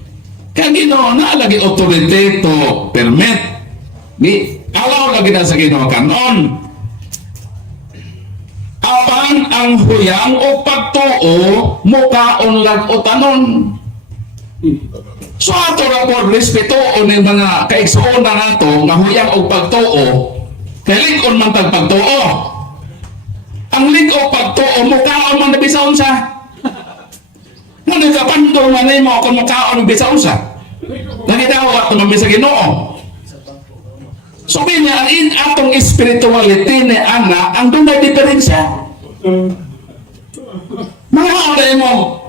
Kaya Ginoo na lagi authority to permit. Alaw lagi na sa Ginoo kanon. Apan ang huyang o pagtuo mukaon lag o tanon. So ato ra po respeto o ng mga kaigsuon na nato nga huyang o pagtuo kay lig-on man tag pagtuo. Ang lig o pagtuo mukaon man na bisaon sa. Nga nagkapandol man nimo kung mukaon bisaon sa. Nagidawat naman sa Ginoo. So niya, ang atong spirituality ni Ana, ang doon ay diferensya. Mga oray mo,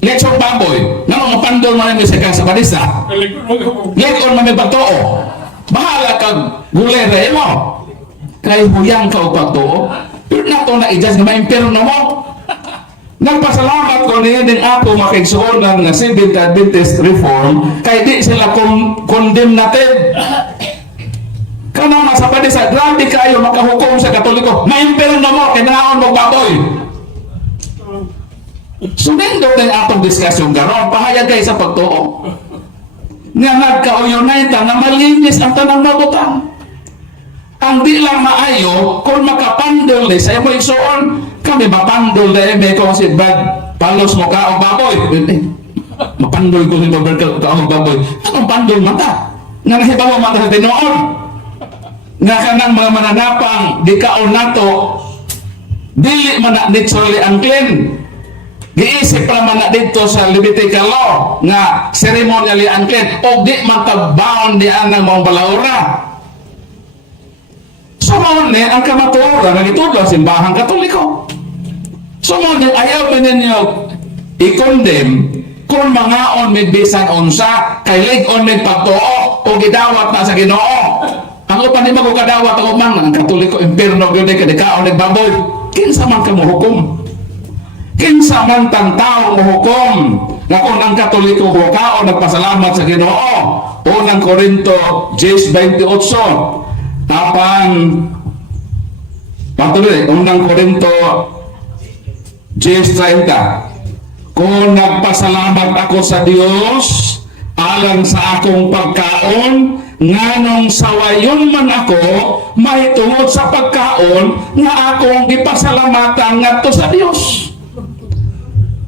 lechong baboy, na mga pandol mo namin sa kasa balisa. Lekon mo may pagtoo. Bahala kag gulere mo. Kay huyang ka o pagtoo. Pero na ito na i-judge na ma-imperno mo. Nagpasalamat ko niya din ako makigsuonan nga Seventh Adventist Reform kay di sila condemnated. Kana sa padisa, grabe kayo makahukom sa Katoliko. Ma-imperno mo, kinaon mo baboy. Sumendo din atong diskusyon karon pahayag kay sa pagtuo. Nga nagkauyunay ta na malinis ang tanang mabutang. Ang di lang maayo kung makapandol ni sa imo igsoon, kami mapandol na eme ko si Brad palos mo ka o baboy. Mapandol ko si Brad ka o baboy. Anong pandol man ta? Nga nahibaw man ta sa tinuod. Nga kanang mga mananapang di kaon nato dili man na literally unclean. Giisip pa man na dito sa Levitical law nga ceremonially unclean o di man tabaon di anang mga balaura. So mo ni ang kamatuoran nga gitudlo sa simbahang Katoliko. So mo ni ayaw pa ninyo i-condemn kung mangaon may bisan unsa kay lig-on may pagtuo o gidawat na sa Ginoo. Ang upan di magkadawat ako man ang Katoliko imperno gyud kay kaon nagbaboy. Kinsa man ka mohukom? Kinsa man tang tawo mohukom? Nga kung ang Katoliko kaon nagpasalamat sa Ginoo. Unang Korinto 10:28. Apan patuloy, unang Korinto 10:30. Kung nagpasalamat ako sa Dios alang sa akong pagkaon, nganong sawayon man ako mahitungod sa pagkaon nga akong gipasalamatan ngadto sa Dios.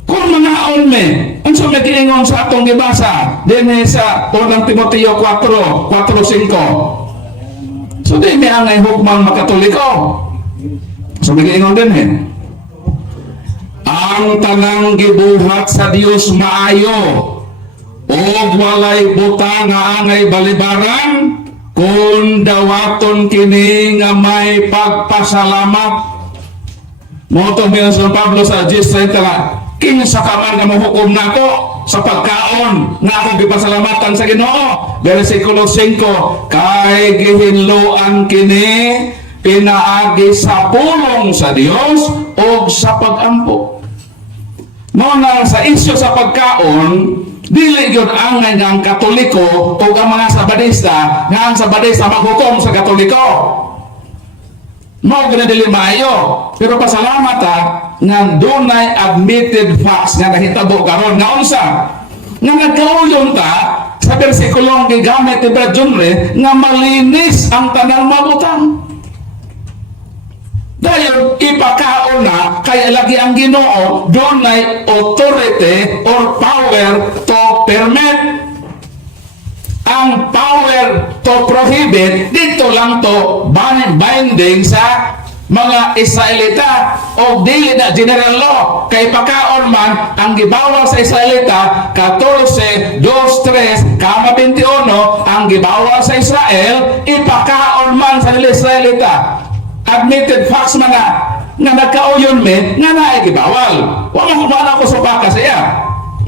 Kung mangaon me, unsa may giingon sa atong gibasa dinhi sa unang Timoteo 4:5. So di may angay hukmang makatoliko. So may giingon din ang tanang gibuhat sa Dios maayo o walay buta nga angay balibaran kung dawaton kini nga may pagpasalamat. Moto bilang San Pablo sa 10:30 nga kinsa ka man nga mahukom nako sa pagkaon nga akong gipasalamatan sa Ginoo. Versikulo 5, kay gihinluan kini pinaagi sa pulong sa Dios o sa pagampo. Mao na sa isyu sa pagkaon, dili gyud angay nga ang Katoliko o ang mga Sabadista nga ang Sabadista maghukom sa Katoliko. Mao gyud dili maayo, pero pasalamat nga dunay admitted facts nga nahitabo karon nga unsa nga nagkauyon ta sa bersikulong gigamit ni Brad Junre nga malinis ang tanang mabutang. Dahil ipakaon na kaya lagi ang Ginoo dunay authority or power to permit ang power to prohibit dito lang to binding sa mga Israelita o dili na general law kay pagkaon man ang gibawal sa Israelita 14, 2, 3, kama 21 ang gibawal sa Israel ipakaon man sa nila Israelita admitted facts man nga nagkauyon men nga naay gibawal wala ko supaka sa iya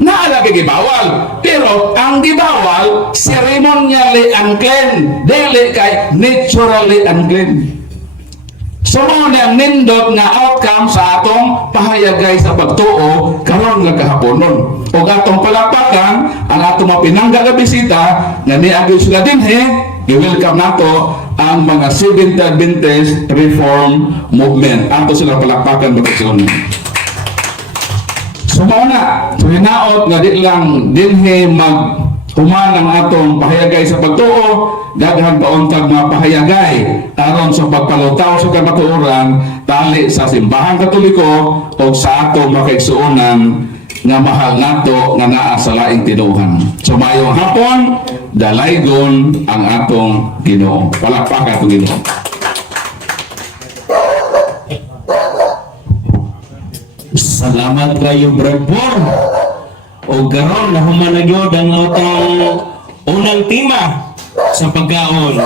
naalagi gibawal pero ang gibawal ceremonially unclean dili kay naturally unclean. So mo ang nindot nga outcome sa atong pahayagay sa pagtuo karon nga kahaponon. O atong palakpakan ang atong mapinangga nga bisita nga niagyo sila dinhi, i-welcome nato ang mga Seventh Adventist Reform Movement. Ato sila palakpakan magkasyon. So mauna, hinaot nga di lang dinhi human ang atong pahayagay sa pagtuo, daghan pauntag mga pahayagay aron sa pagpalutaw sa kamatuoran tali sa simbahang katoliko o sa atong makaigsuonan nga mahal nato nga naa sa laing tinuhan. So mayong hapon, dalaygon ang atong Ginoo. Palakpakan atong Ginoo. Salamat kayo, Brad Paul. O garon na human na gyud ang atong unang tema sa pagkaon.